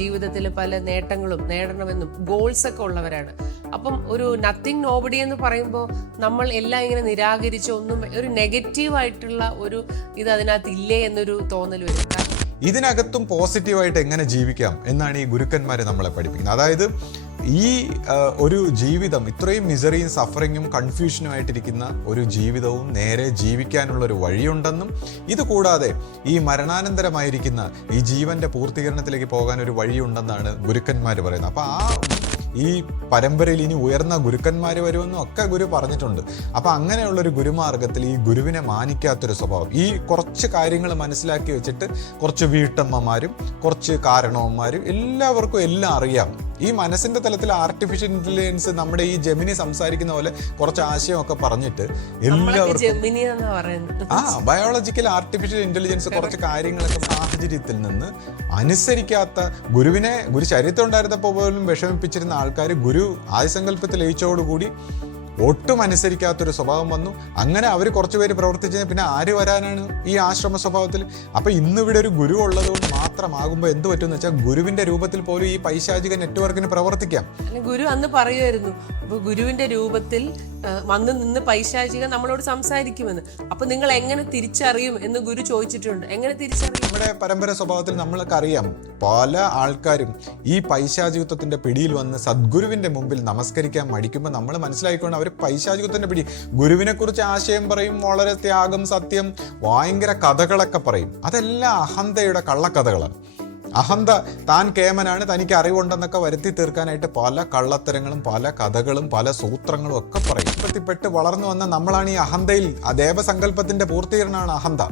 ജീവിതത്തിൽ പല നേട്ടങ്ങളും നേടണമെന്നും ഗോൾസ് ഒക്കെ ഉള്ളവരാണ്. അപ്പം ഒരു നത്തിങ് നോബഡി എന്ന് പറയുമ്പോൾ നമ്മൾ എല്ലാം ഇങ്ങനെ നിരാകരിച്ച് ഒന്നും ഒരു നെഗറ്റീവായിട്ടുള്ള ഒരു ഇത് അതിനകത്ത് ഇല്ലേ എന്നൊരു തോന്നൽ വരും. ഇതിനകത്തും പോസിറ്റീവായിട്ട് എങ്ങനെ ജീവിക്കാം എന്നാണ് ഈ ഗുരുക്കന്മാർ നമ്മളെ പഠിപ്പിക്കുന്നത്. അതായത് ഈ ഒരു ജീവിതം ഇത്രയും മിസറിയും സഫറിങ്ങും കൺഫ്യൂഷനുമായിട്ടിരിക്കുന്ന ഒരു ജീവിതവും നേരെ ജീവിക്കാനുള്ള ഒരു വഴിയുണ്ടെന്നും ഇത് കൂടാതെ ഈ മരണാനന്തരമായിരിക്കുന്ന ഈ ജീവന്റെ പൂർത്തീകരണത്തിലേക്ക് പോകാൻ ഒരു വഴിയുണ്ടെന്നാണ് ഗുരുക്കന്മാർ പറയുന്നത്. അപ്പോൾ ഈ പരമ്പരയിൽ ഇനി ഉയർന്ന ഗുരുക്കന്മാർ വരുമെന്നും ഒക്കെ ഗുരു പറഞ്ഞിട്ടുണ്ട്. അപ്പം അങ്ങനെയുള്ളൊരു ഗുരുമാർഗത്തിൽ ഈ ഗുരുവിനെ മാനിക്കാത്തൊരു സ്വഭാവം, ഈ കുറച്ച് കാര്യങ്ങൾ മനസ്സിലാക്കി വെച്ചിട്ട് കുറച്ച് വീട്ടമ്മമാരും കുറച്ച് കാരണവന്മാരും എല്ലാവർക്കും എല്ലാം അറിയാം. ഈ മനസ്സിന്റെ തലത്തിൽ ആർട്ടിഫിഷ്യൽ ഇന്റലിജൻസ് നമ്മുടെ ഈ ജെമിനി സംസാരിക്കുന്ന പോലെ കുറച്ച് ആശയമൊക്കെ പറഞ്ഞിട്ട് എല്ലാവർക്കും ബയോളജിക്കൽ ആർട്ടിഫിഷ്യൽ ഇന്റലിജൻസ് കുറച്ച് കാര്യങ്ങളൊക്കെ സാഹചര്യത്തിൽ നിന്ന് അനുസരിക്കാത്ത ഗുരു ശരീരത്തിൽ ഉണ്ടായിരുന്നപ്പോൾ പോലും വിഷമിപ്പിച്ചിരുന്ന ആൾക്കാർ ഗുരു ആദിസങ്കല്പത്തിൽ ലയിച്ചോടുകൂടി ഒട്ടും അനുസരിക്കാത്തൊരു സ്വഭാവം വന്നു. അങ്ങനെ അവർ കുറച്ചുപേര് പ്രവർത്തിച്ച് പിന്നെ ആര് വരാനാണ് ഈ ആശ്രമ സ്വഭാവത്തിൽ? അപ്പം ഇന്നിവിടെ ഒരു ഗുരു ഉള്ളത് കൊണ്ട് മാത്രമാകുമ്പോൾ എന്ത് പറ്റുമെന്ന് വെച്ചാൽ ഗുരുവിന്റെ രൂപത്തിൽ പോലും ഈ പൈശാചിക നെറ്റ്വർക്കിന് പ്രവർത്തിക്കാം. ഗുരു അന്ന് പറയുമായിരുന്നു ഗുരുവിന്റെ രൂപത്തിൽ വന്ന് നിന്ന് പൈശാചിക നമ്മളോട് സംസാരിക്കുമെന്ന്. അപ്പൊ നിങ്ങൾ എങ്ങനെ തിരിച്ചറിയും എന്ന് ഗുരു ചോദിച്ചിട്ടുണ്ട്. എങ്ങനെ തിരിച്ചറിയും? നമ്മുടെ പരമ്പര സ്വഭാവത്തിൽ നമ്മൾക്ക് അറിയാം, പല ആൾക്കാരും ഈ പൈശാചികത്വത്തിന്റെ പിടിയിൽ വന്ന് സദ്ഗുരുവിന്റെ മുമ്പിൽ നമസ്കരിക്കാൻ മടിക്കുമ്പോൾ നമ്മൾ മനസ്സിലാക്കിക്കൊണ്ട് അവർ പൈശാചികത്വത്തിന്റെ പിടി. ഗുരുവിനെ കുറിച്ച് ആശയം പറയും, വളരെ ത്യാഗം, സത്യം, ഭയങ്കര കഥകളൊക്കെ പറയും. അതെല്ലാം അഹന്തയുടെ കള്ളക്കഥകളാണ്. അഹന്ത താൻ കേമനാണ്, തനിക്ക് അറിവുണ്ടെന്നൊക്കെ വരുത്തി തീർക്കാനായിട്ട് പല കള്ളത്തരങ്ങളും പല കഥകളും പല സൂത്രങ്ങളും ഒക്കെ പറയും. പെട്ട് വളർന്നു വന്ന നമ്മളാണ് ഈ അഹന്തയിൽ, ആ ദേവസങ്കല്പത്തിന്റെ പൂർത്തീകരണമാണ് അഹന്ത.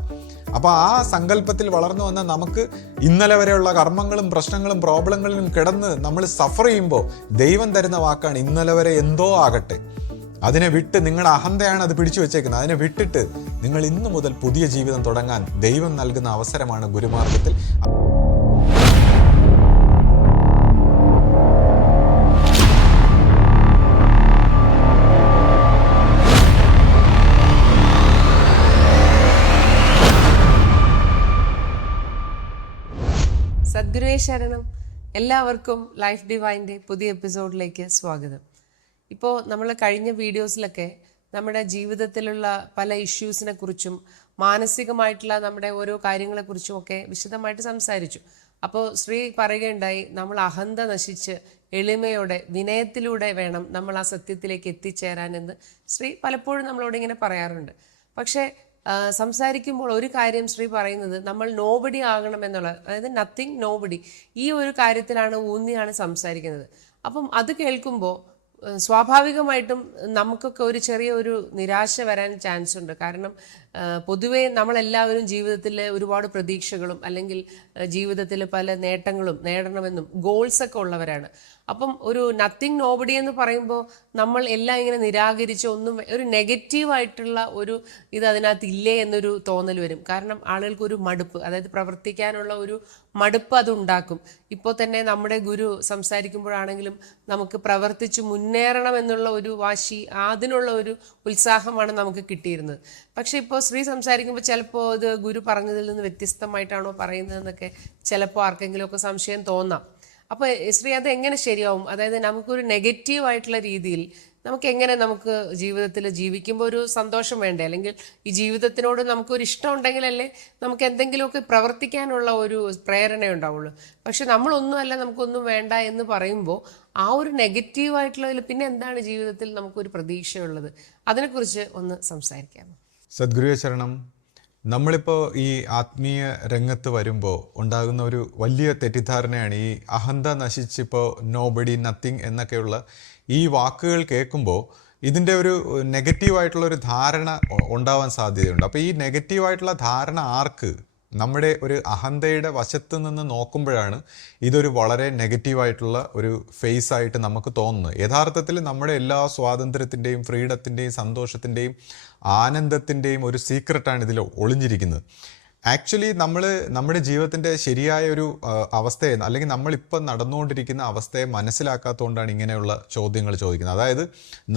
അപ്പോൾ ആ സങ്കല്പത്തിൽ വളർന്നു വന്ന നമുക്ക് ഇന്നലെ വരെയുള്ള കർമ്മങ്ങളും പ്രശ്നങ്ങളും പ്രോബ്ലങ്ങളിലും കിടന്ന് നമ്മൾ സഫർ ചെയ്യുമ്പോൾ ദൈവം തരുന്ന വാക്കാണ് ഇന്നലെ വരെ എന്തോ ആകട്ടെ, അതിനെ വിട്ട് നിങ്ങളുടെ അഹന്തയാണ് അത് പിടിച്ചു വെച്ചേക്കുന്നത്, അതിനെ വിട്ടിട്ട് നിങ്ങൾ ഇന്നു മുതൽ പുതിയ ജീവിതം തുടങ്ങാൻ ദൈവം നൽകുന്ന അവസരമാണ് ഗുരുമാർഗത്തിൽ. സദ്ഗുരുവേ ശരണം. എല്ലാവർക്കും ലൈഫ് ഡിവൈൻ്റെ പുതിയ എപ്പിസോഡിലേക്ക് സ്വാഗതം. ഇപ്പോൾ നമ്മൾ കഴിഞ്ഞ വീഡിയോസിലൊക്കെ നമ്മുടെ ജീവിതത്തിലുള്ള പല ഇഷ്യൂസിനെ കുറിച്ചും മാനസികമായിട്ടുള്ള നമ്മുടെ ഓരോ കാര്യങ്ങളെക്കുറിച്ചും ഒക്കെ വിശദമായിട്ട് സംസാരിച്ചു. അപ്പോൾ ശ്രീ പറയുകയുണ്ടായി, നമ്മൾ അഹന്ത നശിച്ച് എളിമയോടെ വിനയത്തിലൂടെ വേണം നമ്മൾ ആ സത്യത്തിലേക്ക് എത്തിച്ചേരാനെന്ന് ശ്രീ പലപ്പോഴും നമ്മളോട് ഇങ്ങനെ പറയാറുണ്ട്. പക്ഷേ സംസാരിക്കുമ്പോൾ ഒരു കാര്യം ശ്രീ പറയുന്നത് നമ്മൾ നോബഡി ആകണം എന്നുള്ളത്, അതായത് നത്തിങ് നോബഡി, ഈ ഒരു കാര്യത്തിലാണ് ഊന്നിയാണ് സംസാരിക്കുന്നത്. അപ്പം അത് കേൾക്കുമ്പോൾ സ്വാഭാവികമായിട്ടും നമുക്കൊക്കെ ഒരു ചെറിയ ഒരു നിരാശ വരാൻ ചാൻസ് ഉണ്ട്. കാരണം പൊതുവേ നമ്മളെല്ലാവരും ജീവിതത്തിൽ ഒരുപാട് പ്രതീക്ഷകളും അല്ലെങ്കിൽ ജീവിതത്തിൽ പല നേട്ടങ്ങളും നേടണമെന്നും ഗോൾസ് ഒക്കെ ഉള്ളവരാണ്. അപ്പം ഒരു നത്തിങ് നോബഡി എന്ന് പറയുമ്പോൾ നമ്മൾ എല്ലാം ഇങ്ങനെ നിരാകരിച്ച് ഒന്നും ഒരു നെഗറ്റീവായിട്ടുള്ള ഒരു ഇത് അതിനകത്ത് ഇല്ലേ എന്നൊരു തോന്നൽ വരും. കാരണം ആളുകൾക്ക് ഒരു മടുപ്പ്, അതായത് പ്രവർത്തിക്കാനുള്ള ഒരു മടുപ്പ് അതുണ്ടാക്കും. ഇപ്പോൾ തന്നെ നമ്മുടെ ഗുരു സംസാരിക്കുമ്പോഴാണെങ്കിലും നമുക്ക് പ്രവർത്തിച്ച് മുന്നേറണം എന്നുള്ള ഒരു വാശി, അതിനുള്ള ഒരു ഉത്സാഹമാണ് നമുക്ക് കിട്ടിയിരുന്നത്. പക്ഷെ ഇപ്പോൾ ശ്രീ സംസാരിക്കുമ്പോൾ ചിലപ്പോൾ ഇത് ഗുരു പറഞ്ഞതിൽ നിന്ന് വ്യത്യസ്തമായിട്ടാണോ പറയുന്നതെന്നൊക്കെ ചിലപ്പോൾ ആർക്കെങ്കിലുമൊക്കെ സംശയം തോന്നാം. അപ്പോൾ ശ്രീ അത് എങ്ങനെ ശരിയാവും? അതായത് നമുക്കൊരു നെഗറ്റീവായിട്ടുള്ള രീതിയിൽ നമുക്ക് ജീവിതത്തിൽ ജീവിക്കുമ്പോൾ ഒരു സന്തോഷം വേണ്ടേ? അല്ലെങ്കിൽ ഈ ജീവിതത്തിനോട് നമുക്കൊരു ഇഷ്ടം ഉണ്ടെങ്കിലല്ലേ നമുക്ക് എന്തെങ്കിലുമൊക്കെ പ്രവർത്തിക്കാനുള്ള ഒരു പ്രേരണ ഉണ്ടാവുള്ളൂ. പക്ഷെ നമ്മളൊന്നുമല്ല, നമുക്കൊന്നും വേണ്ട എന്ന് പറയുമ്പോൾ ആ ഒരു നെഗറ്റീവായിട്ടുള്ളതിൽ പിന്നെ എന്താണ് ജീവിതത്തിൽ നമുക്കൊരു പ്രതീക്ഷയുള്ളത്? അതിനെക്കുറിച്ച് ഒന്ന് സംസാരിക്കാമോ? സദ്ഗുരുവേ ശരണം. നമ്മളിപ്പോൾ ഈ ആത്മീയ രംഗത്ത് വരുമ്പോൾ ഉണ്ടാകുന്ന ഒരു വലിയ തെറ്റിദ്ധാരണയാണ് ഈ അഹന്ത നശിച്ചിപ്പോൾ നോബഡി, നത്തിങ് എന്നൊക്കെയുള്ള ഈ വാക്കുകൾ കേൾക്കുമ്പോൾ ഇതിൻ്റെ ഒരു നെഗറ്റീവായിട്ടുള്ള ഒരു ധാരണ ഉണ്ടാവാൻ സാധ്യതയുണ്ട്. അപ്പോൾ ഈ നെഗറ്റീവായിട്ടുള്ള ധാരണ ആർക്ക്? നമ്മുടെ ഒരു അഹന്തയുടെ വശത്ത് നിന്ന് നോക്കുമ്പോഴാണ് ഇതൊരു വളരെ നെഗറ്റീവായിട്ടുള്ള ഒരു ഫേസ് ആയിട്ട് നമുക്ക് തോന്നുന്നത്. യഥാർത്ഥത്തിൽ നമ്മുടെ എല്ലാ സ്വാതന്ത്ര്യത്തിൻ്റെയും ഫ്രീഡത്തിൻ്റെയും സന്തോഷത്തിൻ്റെയും ആനന്ദത്തിൻ്റെയും ഒരു സീക്രട്ടാണ് ഇതിൽ ഒളിഞ്ഞിരിക്കുന്നത്. ആക്ച്വലി നമ്മുടെ ജീവിതത്തിൻ്റെ ശരിയായ ഒരു അവസ്ഥയെ, അല്ലെങ്കിൽ നമ്മളിപ്പം നടന്നുകൊണ്ടിരിക്കുന്ന അവസ്ഥയെ മനസ്സിലാക്കാത്തതുകൊണ്ടാണ് ഇങ്ങനെയുള്ള ചോദ്യങ്ങൾ ചോദിക്കുന്നത്. അതായത്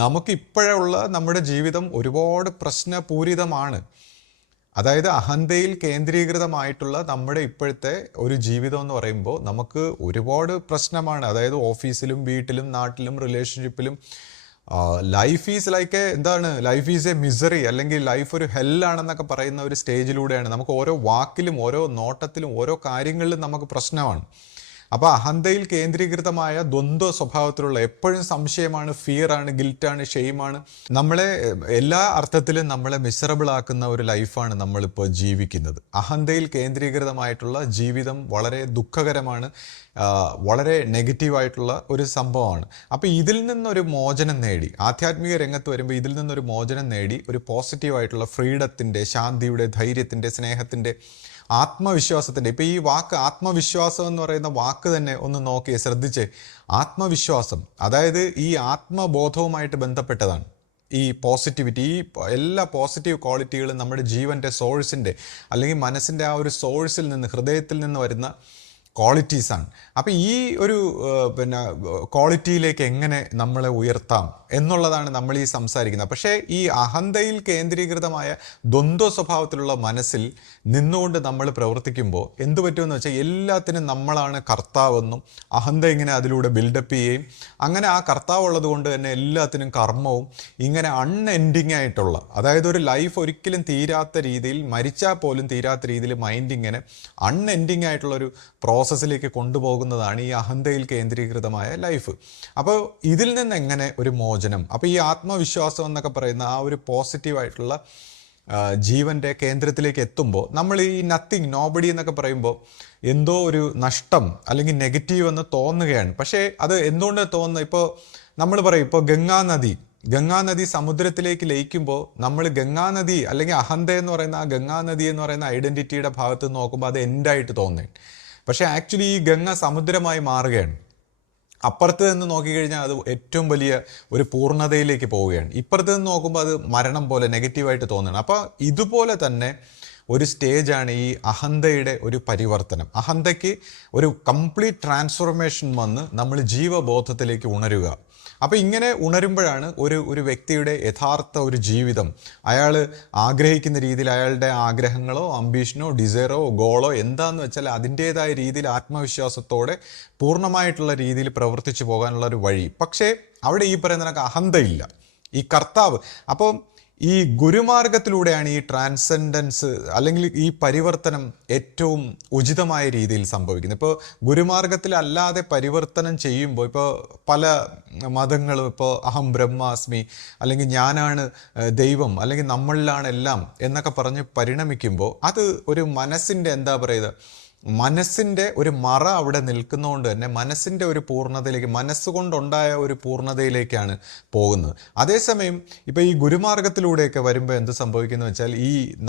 നമുക്കിപ്പോഴുള്ള നമ്മുടെ ജീവിതം ഒരുപാട് പ്രശ്നപൂരിതമാണ്. അതായത് അഹന്തയിൽ കേന്ദ്രീകൃതമായിട്ടുള്ള നമ്മുടെ ഇപ്പോഴത്തെ ഒരു ജീവിതം എന്ന് പറയുമ്പോൾ നമുക്ക് ഒരുപാട് പ്രശ്നമാണ്. അതായത് ഓഫീസിലും വീട്ടിലും നാട്ടിലും റിലേഷൻഷിപ്പിലും life is like life is a misery, അല്ലെങ്കിൽ ലൈഫ് ഒരു ഹെല്ലാണെന്നൊക്കെ പറയുന്ന ഒരു സ്റ്റേജിലൂടെയാണ്. നമുക്ക് ഓരോ വാക്കിലും ഓരോ നോട്ടത്തിലും ഓരോ കാര്യങ്ങളിലും നമുക്ക് പ്രശ്നമാണ്. അപ്പോൾ അഹന്തയിൽ കേന്ദ്രീകൃതമായ ദ്വന്ദ്വ സ്വഭാവത്തിലുള്ള എപ്പോഴും സംശയമാണ്, ഫിയറാണ്, ഗിൽറ്റാണ്, ഷെയിമാണ്, നമ്മളെ എല്ലാ അർത്ഥത്തിലും നമ്മളെ മിസറബിൾ ആക്കുന്ന ഒരു ലൈഫാണ് നമ്മളിപ്പോൾ ജീവിക്കുന്നത്. അഹന്തയിൽ കേന്ദ്രീകൃതമായിട്ടുള്ള ജീവിതം വളരെ ദുഃഖകരമാണ്, വളരെ നെഗറ്റീവായിട്ടുള്ള ഒരു സംഭവമാണ്. അപ്പോൾ ഇതിൽ നിന്നൊരു മോചനം നേടി, ആധ്യാത്മിക രംഗത്ത് വരുമ്പോൾ ഇതിൽ നിന്നൊരു മോചനം നേടി ഒരു പോസിറ്റീവായിട്ടുള്ള ഫ്രീഡത്തിൻ്റെ, ശാന്തിയുടെ, ധൈര്യത്തിൻ്റെ, സ്നേഹത്തിൻ്റെ, ആത്മവിശ്വാസത്തിൻ്റെ, ഇപ്പോൾ ഈ വാക്ക് ആത്മവിശ്വാസം എന്ന് പറയുന്ന വാക്ക് തന്നെ ഒന്ന് നോക്കിയേ, ശ്രദ്ധിച്ചേ. ആത്മവിശ്വാസം അതായത് ഈ ആത്മബോധവുമായിട്ട് ബന്ധപ്പെട്ടതാണ് ഈ പോസിറ്റിവിറ്റി. ഈ എല്ലാ പോസിറ്റീവ് ക്വാളിറ്റികളും നമ്മുടെ ജീവൻ്റെ സോഴ്സിൻ്റെ അല്ലെങ്കിൽ മനസ്സിൻ്റെ ആ ഒരു സോഴ്സിൽ നിന്ന്, ഹൃദയത്തിൽ നിന്ന് വരുന്ന ക്വാളിറ്റീസാണ്. അപ്പോൾ ഈ ഒരു ക്വാളിറ്റിയിലേക്ക് എങ്ങനെ നമ്മളെ ഉയർത്താം എന്നുള്ളതാണ് നമ്മൾ ഈ സംസാരിക്കുന്നത്. പക്ഷേ ഈ അഹന്തയിൽ കേന്ദ്രീകൃതമായ ദ്വന്ദ്വ സ്വഭാവത്തിലുള്ള മനസ്സിൽ നിന്നുകൊണ്ട് നമ്മൾ പ്രവർത്തിക്കുമ്പോൾ എന്തു പറ്റുമെന്ന് വെച്ചാൽ എല്ലാത്തിനും നമ്മളാണ് കർത്താവെന്നും അഹന്ത ഇങ്ങനെ അതിലൂടെ ബിൽഡപ്പ് ചെയ്യുകയും അങ്ങനെ ആ കർത്താവ് ഉള്ളത് കൊണ്ട് തന്നെ എല്ലാത്തിനും കർമ്മവും ഇങ്ങനെ അൺഎൻഡിങ് ആയിട്ടുള്ള, അതായത് ഒരു ലൈഫ് ഒരിക്കലും തീരാത്ത രീതിയിൽ, മരിച്ചാൽ പോലും തീരാത്ത രീതിയിൽ മൈൻഡ് ഇങ്ങനെ അൺഎൻഡിങ് ആയിട്ടുള്ളൊരു പ്രോസസ്സിലേക്ക് കൊണ്ടുപോകുന്നതാണ് ഈ അഹന്തയിൽ കേന്ദ്രീകൃതമായ ലൈഫ്. അപ്പോൾ ഇതിൽ നിന്ന് എങ്ങനെ ഒരു മോചനം? അപ്പോൾ ഈ ആത്മവിശ്വാസം എന്നൊക്കെ പറയുന്ന ആ ഒരു പോസിറ്റീവായിട്ടുള്ള ജീവൻ്റെ കേന്ദ്രത്തിലേക്ക് എത്തുമ്പോൾ നമ്മൾ ഈ നത്തിങ്, നോബഡി എന്നൊക്കെ പറയുമ്പോൾ എന്തോ ഒരു നഷ്ടം അല്ലെങ്കിൽ നെഗറ്റീവ് എന്ന് തോന്നുകയാണ്. പക്ഷേ അത് എന്തുകൊണ്ട് തോന്നുന്നു? ഇപ്പോൾ നമ്മൾ പറയും, ഇപ്പോൾ ഗംഗാനദി സമുദ്രത്തിലേക്ക് ലയിക്കുമ്പോൾ നമ്മൾ ഗംഗാനദി അല്ലെങ്കിൽ അഹന്ത എന്ന് പറയുന്ന ആ ഗംഗാനദി എന്ന് പറയുന്ന ഐഡൻറ്റിറ്റിയുടെ ഭാഗത്ത് നോക്കുമ്പോൾ അത് എൻഡായിട്ട് തോന്നുന്നു. പക്ഷേ ആക്ച്വലി ഈ ഗംഗ സമുദ്രമായി മാറുകയാണ്. അപ്പുറത്ത് നിന്ന് നോക്കിക്കഴിഞ്ഞാൽ അത് ഏറ്റവും വലിയ ഒരു പൂർണ്ണതയിലേക്ക് പോവുകയാണ്. ഇപ്പുറത്ത് നിന്ന് നോക്കുമ്പോൾ അത് മരണം പോലെ നെഗറ്റീവായിട്ട് തോന്നുകയാണ്. അപ്പോൾ ഇതുപോലെ തന്നെ ഒരു സ്റ്റേജാണ് ഈ അഹന്തയുടെ ഒരു പരിവർത്തനം. അഹന്തയ്ക്ക് ഒരു കംപ്ലീറ്റ് ട്രാൻസ്ഫോർമേഷൻ വന്ന് നമ്മൾ ജീവബോധത്തിലേക്ക് ഉണരുക. അപ്പോൾ ഇങ്ങനെ ഉണരുമ്പോഴാണ് ഒരു വ്യക്തിയുടെ യഥാർത്ഥ ഒരു ജീവിതം അയാൾ ആഗ്രഹിക്കുന്ന രീതിയിൽ, അയാളുടെ ആഗ്രഹങ്ങളോ അംബീഷനോ ഡിസയറോ ഗോളോ എന്താണെന്ന് വെച്ചാൽ അതിൻ്റേതായ രീതിയിൽ ആത്മവിശ്വാസത്തോടെ പൂർണ്ണമായിട്ടുള്ള രീതിയിൽ പ്രവർത്തിച്ചു പോകാനുള്ള ഒരു വഴി. പക്ഷേ അവിടെ ഈ പറയുന്നതിനൊക്കെ അഹന്തയില്ല, ഈ കർത്താവ്. അപ്പോൾ ഈ ഗുരുമാർഗത്തിലൂടെയാണ് ഈ ട്രാൻസെൻഡൻസ് അല്ലെങ്കിൽ ഈ പരിവർത്തനം ഏറ്റവും ഉചിതമായ രീതിയിൽ സംഭവിക്കുന്നത്. ഇപ്പോൾ ഗുരുമാർഗത്തിലല്ലാതെ പരിവർത്തനം ചെയ്യുമ്പോൾ, ഇപ്പോൾ പല മതങ്ങളും ഇപ്പോൾ അഹം ബ്രഹ്മാസ്മി അല്ലെങ്കിൽ ഞാനാണ് ദൈവം അല്ലെങ്കിൽ നമ്മളിലാണ് എല്ലാം എന്നൊക്കെ പറഞ്ഞ് പരിണമിക്കുമ്പോൾ അത് ഒരു മനസ്സിൻ്റെ മനസ്സിൻ്റെ ഒരു മറ അവിടെ നിൽക്കുന്നതുകൊണ്ട് തന്നെ മനസ്സിൻ്റെ ഒരു പൂർണ്ണതയിലേക്ക്, മനസ്സുകൊണ്ടുണ്ടായ ഒരു പൂർണ്ണതയിലേക്കാണ് പോകുന്നത്. അതേസമയം ഇപ്പോൾ ഈ ഗുരുമാർഗത്തിലൂടെയൊക്കെ വരുമ്പോൾ എന്ത് സംഭവിക്കുന്നു വെച്ചാൽ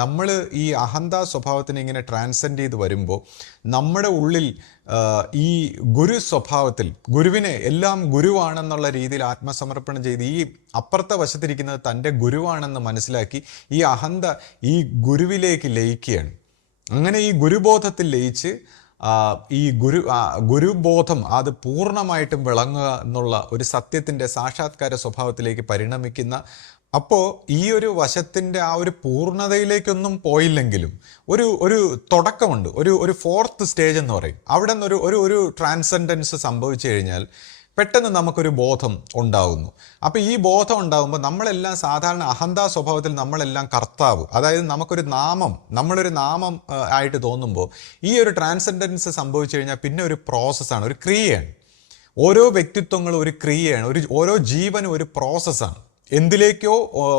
നമ്മൾ ഈ അഹന്ത സ്വഭാവത്തിനെ ഇങ്ങനെ ട്രാൻസെൻഡ് ചെയ്ത് വരുമ്പോൾ നമ്മുടെ ഉള്ളിൽ ഈ ഗുരു സ്വഭാവത്തിൽ ഗുരുവിനെ എല്ലാം ഗുരുവാണെന്നുള്ള രീതിയിൽ ആത്മസമർപ്പണം ചെയ്ത് ഈ അപ്പുറത്തെ വശത്തിരിക്കുന്നത് തൻ്റെ ഗുരുവാണെന്ന് മനസ്സിലാക്കി ഈ അഹന്ത ഈ ഗുരുവിലേക്ക് ലയിക്കുകയാണ്. അങ്ങനെ ഈ ഗുരുബോധത്തിൽ ലയിച്ച് ഈ ഗുരുബോധം അത് പൂർണ്ണമായിട്ടും വിളങ്ങുക എന്നുള്ള ഒരു സത്യത്തിൻ്റെ സാക്ഷാത്കാര സ്വഭാവത്തിലേക്ക് പരിണമിക്കുന്ന. അപ്പോൾ ഈ ഒരു വശത്തിൻ്റെ ആ ഒരു പൂർണ്ണതയിലേക്കൊന്നും പോയില്ലെങ്കിലും ഒരു തുടക്കമുണ്ട്, ഒരു ഫോർത്ത് സ്റ്റേജ് എന്ന് പറയും. അവിടെ നിന്ന് ഒരു ട്രാൻസെൻഡൻസ് സംഭവിച്ചു കഴിഞ്ഞാൽ പെട്ടെന്ന് നമുക്കൊരു ബോധം ഉണ്ടാകുന്നു. അപ്പോൾ ഈ ബോധം ഉണ്ടാകുമ്പോൾ നമ്മളെല്ലാം സാധാരണ അഹന്താ സ്വഭാവത്തിൽ നമ്മളെല്ലാം കർത്താവ്, അതായത് നമ്മളൊരു നാമം ആയിട്ട് തോന്നുമ്പോൾ ഈ ഒരു ട്രാൻസെൻഡൻസ് സംഭവിച്ചു കഴിഞ്ഞാൽ പിന്നെ ഒരു പ്രോസസ്സാണ്, ഒരു ക്രിയയാണ്. ഓരോ വ്യക്തിത്വങ്ങളും ഒരു ക്രിയയാണ്, ഓരോ ജീവനും ഒരു പ്രോസസ്സാണ്. എന്തിലേക്കോ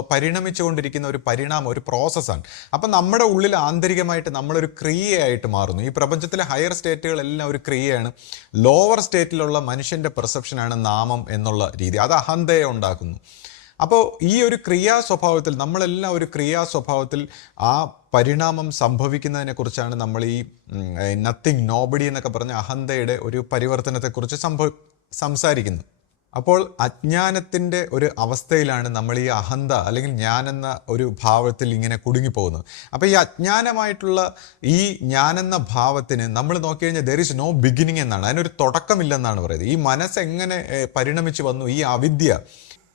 പരിണമിച്ചുകൊണ്ടിരിക്കുന്ന ഒരു പരിണാമം, ഒരു പ്രോസസ്സാണ്. അപ്പം നമ്മുടെ ഉള്ളിൽ ആന്തരികമായിട്ട് നമ്മളൊരു ക്രിയയായിട്ട് മാറുന്നു. ഈ പ്രപഞ്ചത്തിലെ ഹയർ സ്റ്റേറ്റുകളെല്ലാം ഒരു ക്രിയയാണ്. ലോവർ സ്റ്റേറ്റിലുള്ള മനുഷ്യൻ്റെ പെർസെപ്ഷനാണ് നാമം എന്നുള്ള രീതി. അത് അഹന്തയെ ഉണ്ടാക്കുന്നു. അപ്പോൾ ഈ ഒരു ക്രിയാ സ്വഭാവത്തിൽ നമ്മളെല്ലാം ഒരു ക്രിയാ സ്വഭാവത്തിൽ ആ പരിണാമം സംഭവിക്കുന്നതിനെക്കുറിച്ചാണ് നമ്മൾ ഈ നത്തിങ് നോബഡി എന്നൊക്കെ പറഞ്ഞ അഹന്തയുടെ ഒരു പരിവർത്തനത്തെക്കുറിച്ച് സംസാരിക്കുന്നത്. അപ്പോൾ അജ്ഞാനത്തിൻ്റെ ഒരു അവസ്ഥയിലാണ് നമ്മൾ ഈ അഹന്ത അല്ലെങ്കിൽ ഞാനെന്ന ഒരു ഭാവത്തിൽ ഇങ്ങനെ കുടുങ്ങിപ്പോകുന്നത്. അപ്പോൾ ഈ അജ്ഞാനമായിട്ടുള്ള ഈ ഞാനെന്ന ഭാവത്തിന് നമ്മൾ നോക്കിക്കഴിഞ്ഞാൽ ദർ ഈസ് നോ ബിഗിനിങ് എന്നാണ്, അതിനൊരു തുടക്കമില്ലെന്നാണ് പറയുന്നത്. ഈ മനസ്സെങ്ങനെ പരിണമിച്ച് വന്നു, ഈ അവിദ്യ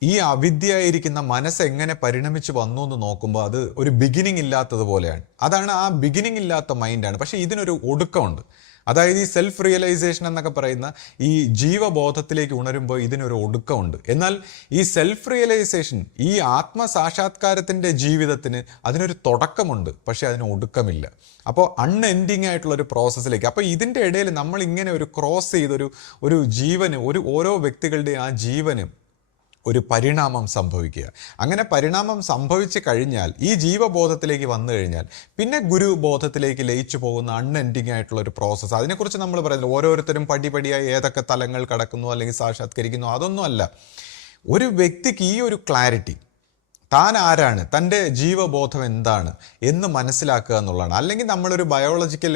ഈ അവിദ്യയായിരിക്കുന്ന മനസ്സ് എങ്ങനെ പരിണമിച്ച് വന്നു എന്ന് നോക്കുമ്പോൾ അത് ഒരു ബിഗിനിങ് ഇല്ലാത്തതുപോലെയാണ്. അതാണ് ആ ബിഗിനിങ് ഇല്ലാത്ത മൈൻഡാണ്. പക്ഷേ ഇതിനൊരു ഒടുക്കമുണ്ട്. അതായത് ഈ സെൽഫ് റിയലൈസേഷൻ എന്നൊക്കെ പറയുന്ന ഈ ജീവബോധത്തിലേക്ക് ഉണരുമ്പോൾ ഇതിനൊരു ഒടുക്കമുണ്ട്. എന്നാൽ ഈ സെൽഫ് റിയലൈസേഷൻ, ഈ ആത്മസാക്ഷാത്കാരത്തിൻ്റെ ജീവിതത്തിന് അതിനൊരു തുടക്കമുണ്ട്, പക്ഷേ അതിന് ഒടുക്കമില്ല. അപ്പോൾ അൺഎൻഡിങ് ആയിട്ടുള്ളൊരു പ്രോസസ്സിലേക്ക്, അപ്പോൾ ഇതിൻ്റെ ഇടയിൽ നമ്മൾ ഇങ്ങനെ ഒരു ക്രോസ് ചെയ്തൊരു ജീവന്, ഓരോ വ്യക്തികളുടെ ആ ജീവന് ഒരു പരിണാമം സംഭവിക്കുക. അങ്ങനെ പരിണാമം സംഭവിച്ചു കഴിഞ്ഞാൽ, ഈ ജീവബോധത്തിലേക്ക് വന്നു കഴിഞ്ഞാൽ പിന്നെ ഗുരുബോധത്തിലേക്ക് ലയിച്ചു പോകുന്ന അൺഎൻഡിങ് ആയിട്ടുള്ള ഒരു പ്രോസസ്സ്. അതിനെക്കുറിച്ച് നമ്മൾ പറയുന്നത് ഓരോരുത്തരും പടിപടിയായി ഏതൊക്കെ തലങ്ങൾ കടക്കുന്നു അല്ലെങ്കിൽ സാക്ഷാത്കരിക്കുന്നു, അതൊന്നുമല്ല. ഒരു വ്യക്തിക്ക് ഈ ഒരു ക്ലാരിറ്റി, താൻ ആരാണ്, തൻ്റെ ജീവബോധം എന്താണ് എന്ന് മനസ്സിലാക്കുക എന്നുള്ളതാണ്. അല്ലെങ്കിൽ നമ്മളൊരു ബയോളജിക്കൽ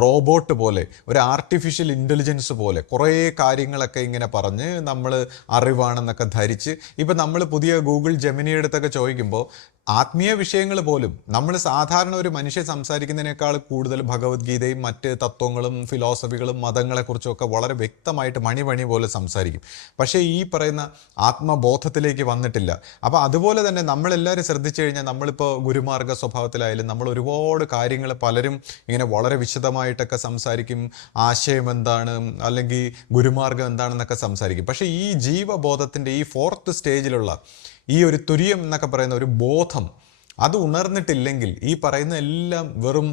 റോബോട്ട് പോലെ, ഒരു ആർട്ടിഫിഷ്യൽ ഇൻ്റലിജൻസ് പോലെ കുറേ കാര്യങ്ങളൊക്കെ ഇങ്ങനെ പറഞ്ഞ് നമ്മൾ അറിവാണെന്നൊക്കെ ധരിച്ച്, ഇപ്പം നമ്മൾ പുതിയ ഗൂഗിൾ ജെമിനിയുടെ അടുത്തൊക്കെ ചോദിക്കുമ്പോൾ ആത്മീയ വിഷയങ്ങൾ പോലും നമ്മൾ സാധാരണ ഒരു മനുഷ്യൻ സംസാരിക്കുന്നതിനേക്കാൾ കൂടുതൽ ഭഗവത്ഗീതയും മറ്റ് തത്വങ്ങളും ഫിലോസഫികളും മതങ്ങളെക്കുറിച്ചുമൊക്കെ വളരെ വ്യക്തമായിട്ട് മണി പോലെ സംസാരിക്കും. പക്ഷേ ഈ പറയുന്ന ആത്മബോധത്തിലേക്ക് വന്നിട്ടില്ല. അപ്പോൾ അതുപോലെ തന്നെ നമ്മളെല്ലാവരും ശ്രദ്ധിച്ചു കഴിഞ്ഞാൽ, നമ്മളിപ്പോൾ ഗുരുമാർഗ സ്വഭാവത്തിലായാലും നമ്മൾ ഒരുപാട് കാര്യങ്ങൾ പലരും ഇങ്ങനെ വളരെ വിശദമായിട്ടൊക്കെ സംസാരിക്കും. ആശയം എന്താണ്, അല്ലെങ്കിൽ ഗുരുമാർഗം എന്താണെന്നൊക്കെ സംസാരിക്കും. പക്ഷേ ഈ ജീവബോധത്തിൻ്റെ ഈ 4th സ്റ്റേജിലുള്ള ഈ ഒരു തുര്യം എന്നൊക്കെ പറയുന്ന ഒരു ബോധം അത് ഉണർന്നിട്ടില്ലെങ്കിൽ ഈ പറയുന്ന എല്ലാം വെറും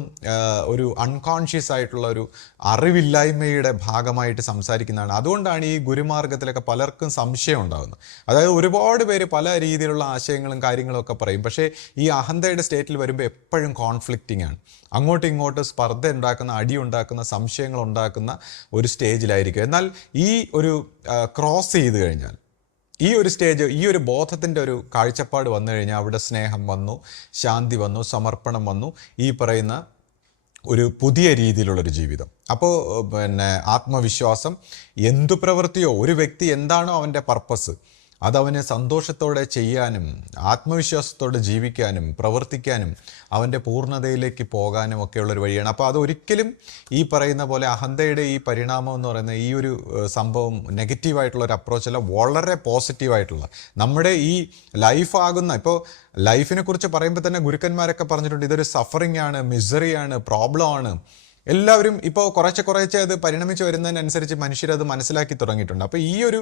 ഒരു അൺകോൺഷ്യസ് ആയിട്ടുള്ള ഒരു അറിവില്ലായ്മയുടെ ഭാഗമായിട്ട് സംസാരിക്കുന്നതാണ്. അതുകൊണ്ടാണ് ഈ ഗുരുമാർഗത്തിലൊക്കെ പലർക്കും സംശയം ഉണ്ടാകുന്നത്. അതായത് ഒരുപാട് പേര് പല രീതിയിലുള്ള ആശയങ്ങളും കാര്യങ്ങളും ഒക്കെ പറയും. പക്ഷേ ഈ അഹന്തയുടെ സ്റ്റേറ്റിൽ വരുമ്പോൾ എപ്പോഴും കോൺഫ്ലിക്റ്റിംഗ് ആണ്. അങ്ങോട്ടും ഇങ്ങോട്ടും സ്പർദ്ധ ഉണ്ടാക്കുന്ന, അടി ഉണ്ടാക്കുന്ന, സംശയങ്ങൾ ഉണ്ടാക്കുന്ന ഒരു സ്റ്റേജിലായിരിക്കും. എന്നാൽ ഈ ഒരു ക്രോസ് ചെയ്ത് കഴിഞ്ഞാൽ, ഈ ഒരു സ്റ്റേജ്, ഈ ഒരു ബോധത്തിൻ്റെ ഒരു കാഴ്ചപ്പാട് വന്നു കഴിഞ്ഞാൽ അവിടെ സ്നേഹം വന്നു, ശാന്തി വന്നു, സമർപ്പണം വന്നു, ഈ പറയുന്ന ഒരു പുതിയ രീതിയിലുള്ളൊരു ജീവിതം. അപ്പോൾ ആത്മവിശ്വാസം, എന്തു പ്രവൃത്തിയോ, ഒരു വ്യക്തി എന്താണോ അവൻ്റെ പർപ്പസ് അതവന് സന്തോഷത്തോടെ ചെയ്യാനും ആത്മവിശ്വാസത്തോടെ ജീവിക്കാനും പ്രവർത്തിക്കാനും അവൻ്റെ പൂർണ്ണതയിലേക്ക് പോകാനും ഒക്കെയുള്ളൊരു വഴിയാണ്. അപ്പോൾ അതൊരിക്കലും ഈ പറയുന്ന പോലെ അഹന്തയുടെ ഈ പരിണാമം എന്ന് പറയുന്ന ഈ ഒരു സംഭവം നെഗറ്റീവായിട്ടുള്ളൊരു അപ്രോച്ചല്ല, വളരെ പോസിറ്റീവായിട്ടുള്ള നമ്മുടെ ഈ ലൈഫാകുന്ന, ഇപ്പോൾ ലൈഫിനെ കുറിച്ച് പറയുമ്പോൾ തന്നെ ഗുരുക്കന്മാരൊക്കെ പറഞ്ഞിട്ടുണ്ട്, ഇതൊരു സഫറിങ് ആണ്, മിസറിയാണ്, പ്രോബ്ലം ആണ്. എല്ലാവരും ഇപ്പോൾ കുറച്ച് അത് പരിണമിച്ച് വരുന്നതിനനുസരിച്ച് മനുഷ്യരത് മനസ്സിലാക്കി തുടങ്ങിയിട്ടുണ്ട്. അപ്പോൾ ഈ ഒരു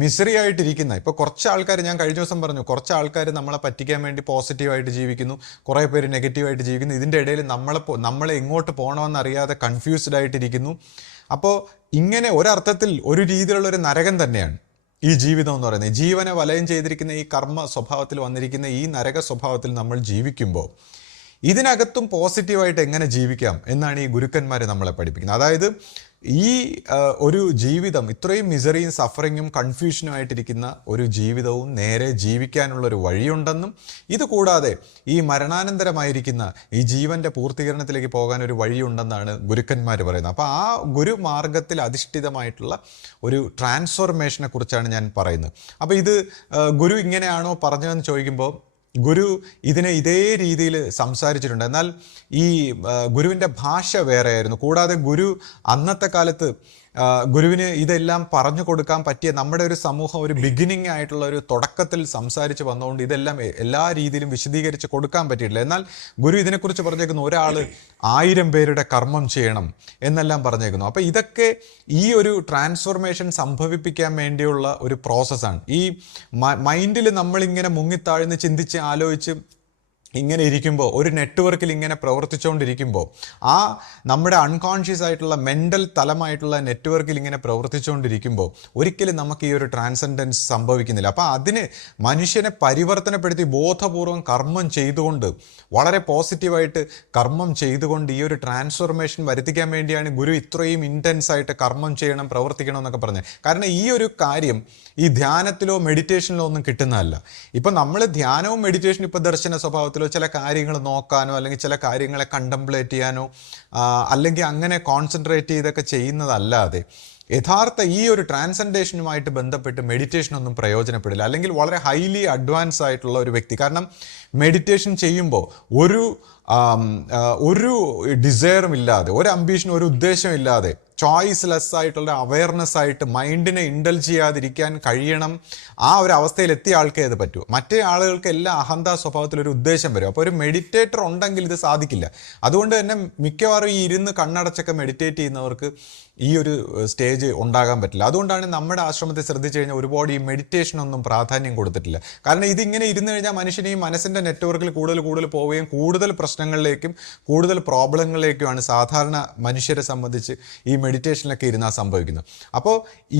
മിസറി ആയിട്ടിരിക്കുന്ന, ഇപ്പോൾ കുറച്ച് ആൾക്കാർ, ഞാൻ കഴിഞ്ഞ ദിവസം പറഞ്ഞു, കുറച്ച് ആൾക്കാർ നമ്മളെ പറ്റിക്കാൻ വേണ്ടി പോസിറ്റീവായിട്ട് ജീവിക്കുന്നു, കുറേ പേര് നെഗറ്റീവായിട്ട് ജീവിക്കുന്നു. ഇതിൻ്റെ ഇടയിൽ നമ്മളെ എങ്ങോട്ട് പോകണമെന്നറിയാതെ കൺഫ്യൂസ്ഡ് ആയിട്ടിരിക്കുന്നു. അപ്പോൾ ഇങ്ങനെ ഒരർത്ഥത്തിൽ ഒരു രീതിയിലുള്ളൊരു നരകം തന്നെയാണ് ഈ ജീവിതം എന്ന് പറയുന്നത്. ജീവനെ വലയം ചെയ്തിരിക്കുന്ന ഈ കർമ്മ സ്വഭാവത്തിൽ വന്നിരിക്കുന്ന ഈ നരക സ്വഭാവത്തിൽ നമ്മൾ ജീവിക്കുമ്പോൾ ഇതിനകത്തും പോസിറ്റീവായിട്ട് എങ്ങനെ ജീവിക്കാം എന്നാണ് ഈ ഗുരുക്കന്മാരെ നമ്മളെ പഠിപ്പിക്കുന്നത്. അതായത് ഈ ഒരു ജീവിതം, ഇത്രയും മിസറിയും സഫറിങ്ങും കൺഫ്യൂഷനും ആയിട്ടിരിക്കുന്ന ഒരു ജീവിതവും നേരെ ജീവിക്കാനുള്ളൊരു വഴിയുണ്ടെന്നും, ഇതുകൂടാതെ ഈ മരണാനന്തരമായിരിക്കുന്ന ഈ ജീവൻ്റെ പൂർത്തീകരണത്തിലേക്ക് പോകാനൊരു വഴിയുണ്ടെന്നാണ് ഗുരുക്കന്മാർ പറയുന്നത്. അപ്പോൾ ആ ഗുരുമാർഗത്തിൽ അധിഷ്ഠിതമായിട്ടുള്ള ഒരു ട്രാൻസ്ഫോർമേഷനെ കുറിച്ചാണ് ഞാൻ പറയുന്നത്. അപ്പോൾ ഇത് ഗുരു ഇങ്ങനെയാണോ പറഞ്ഞതെന്ന് ചോദിക്കുമ്പോൾ ഗുരു ഇതിനെ ഇതേ രീതിയിൽ സംസാരിച്ചിട്ടുണ്ട്. എന്നാൽ ഈ ഗുരുവിൻ്റെ ഭാഷ വേറെയായിരുന്നു. കൂടാതെ ഗുരു അന്നത്തെ കാലത്ത് ഗുരുവിന് ഇതെല്ലാം പറഞ്ഞു കൊടുക്കാൻ പറ്റിയ, നമ്മുടെ ഒരു സമൂഹം ഒരു ബിഗിനിങ് ആയിട്ടുള്ള ഒരു തുടക്കത്തിൽ സംസാരിച്ച് വന്നുകൊണ്ട് ഇതെല്ലാം എല്ലാ രീതിയിലും വിശദീകരിച്ച് കൊടുക്കാൻ പറ്റിയിട്ടില്ല. എന്നാൽ ഗുരു ഇതിനെക്കുറിച്ച് പറഞ്ഞേക്കുന്നു, ഒരാൾ 1000 പേരുടെ കർമ്മം ചെയ്യണം എന്നെല്ലാം പറഞ്ഞേക്കുന്നു. അപ്പോൾ ഇതൊക്കെ ഈ ഒരു ട്രാൻസ്ഫോർമേഷൻ സംഭവിപ്പിക്കാൻ വേണ്ടിയുള്ള ഒരു പ്രോസസ്സാണ്. ഈ മൈൻഡിൽ നമ്മളിങ്ങനെ മുങ്ങിത്താഴ്ന്ന് ചിന്തിച്ച് ആലോചിച്ച് ഇങ്ങനെ ഇരിക്കുമ്പോൾ, ഒരു നെറ്റ്വർക്കിൽ ഇങ്ങനെ പ്രവർത്തിച്ചുകൊണ്ടിരിക്കുമ്പോൾ, ആ നമ്മുടെ അൺകോൺഷ്യസ് ആയിട്ടുള്ള മെൻ്റൽ തലമായിട്ടുള്ള നെറ്റ്വർക്കിൽ ഇങ്ങനെ പ്രവർത്തിച്ചുകൊണ്ടിരിക്കുമ്പോൾ ഒരിക്കലും നമുക്ക് ഈ ഒരു ട്രാൻസെൻഡൻസ് സംഭവിക്കുന്നില്ല. അപ്പോൾ അതിന് മനുഷ്യനെ പരിവർത്തനപ്പെടുത്തി ബോധപൂർവം കർമ്മം ചെയ്തുകൊണ്ട്, വളരെ പോസിറ്റീവായിട്ട് കർമ്മം ചെയ്തുകൊണ്ട് ഈ ഒരു ട്രാൻസ്ഫോർമേഷൻ വരുത്തിക്കാൻ വേണ്ടിയാണ് ഗുരു ഇത്രയും ഇൻറ്റൻസ് ആയിട്ട് കർമ്മം ചെയ്യണം, പ്രവർത്തിക്കണം എന്നൊക്കെ പറഞ്ഞത്. കാരണം ഈ ഒരു കാര്യം ഈ ധ്യാനത്തിലോ മെഡിറ്റേഷനിലോ ഒന്നും കിട്ടുന്നതല്ല. ഇപ്പം നമ്മൾ ധ്യാനവും മെഡിറ്റേഷനും ഇപ്പോൾ ദർശന സ്വഭാവത്തിൽ ചില കാര്യങ്ങൾ നോക്കാനോ അല്ലെങ്കിൽ ചില കാര്യങ്ങളെ കണ്ടംപ്ലേറ്റ് ചെയ്യാനോ അല്ലെങ്കിൽ അങ്ങനെ കോൺസെൻട്രേറ്റ് ചെയ്തൊക്കെ ചെയ്യുന്നതല്ലാതെ യഥാർത്ഥ ഈ ഒരു ട്രാൻസെൻഡേഷനുമായിട്ട് ബന്ധപ്പെട്ട് മെഡിറ്റേഷൻ ഒന്നും പ്രയോജനപ്പെടില്ല. അല്ലെങ്കിൽ വളരെ ഹൈലി അഡ്വാൻസ് ആയിട്ടുള്ള ഒരു വ്യക്തി, കാരണം മെഡിറ്റേഷൻ ചെയ്യുമ്പോൾ ഒരു ഡിസയറും ഇല്ലാതെ, ഒരു അംബീഷനും ഒരു ഉദ്ദേശവും ഇല്ലാതെ ചോയ്സ്ലെസ് ആയിട്ടുള്ള അവയർനെസ് ആയിട്ട് മൈൻഡിനെ ഇൻഡൽജ് ചെയ്യാതിരിക്കാൻ കഴിയണം. ആ ഒരു അവസ്ഥയിൽ എത്തിയ ആൾക്കേ അത് പറ്റൂ. മറ്റേ ആളുകൾക്ക് എല്ലാ അഹന്ത സ്വഭാവത്തിലൊരു ഉദ്ദേശം വരും. അപ്പോൾ ഒരു മെഡിറ്റേറ്റർ ഉണ്ടെങ്കിൽ ഇത് സാധിക്കില്ല. അതുകൊണ്ട് തന്നെ മിക്കവാറും ഈ ഇരുന്ന് കണ്ണടച്ചൊക്കെ മെഡിറ്റേറ്റ് ചെയ്യുന്നവർക്ക് ഈ ഒരു സ്റ്റേജ് ഉണ്ടാകാൻ പറ്റില്ല. അതുകൊണ്ടാണ് നമ്മുടെ ആശ്രമത്തെ ശ്രദ്ധിച്ചു കഴിഞ്ഞാൽ ഒരുപാട് ഈ മെഡിറ്റേഷനൊന്നും പ്രാധാന്യം കൊടുത്തിട്ടില്ല. കാരണം ഇതിങ്ങനെ ഇരുന്ന് കഴിഞ്ഞാൽ മനുഷ്യന് ഈ മനസ്സിൻ്റെ നെറ്റ്വർക്കിൽ കൂടുതൽ പോവുകയും കൂടുതൽ പ്രശ്നങ്ങളിലേക്കും കൂടുതൽ പ്രോബ്ലങ്ങളിലേക്കുമാണ് സാധാരണ മനുഷ്യരെ സംബന്ധിച്ച് ഈ മെഡിറ്റേഷനിലൊക്കെ ഇരുന്നാൽ സംഭവിക്കുന്നത്. അപ്പോൾ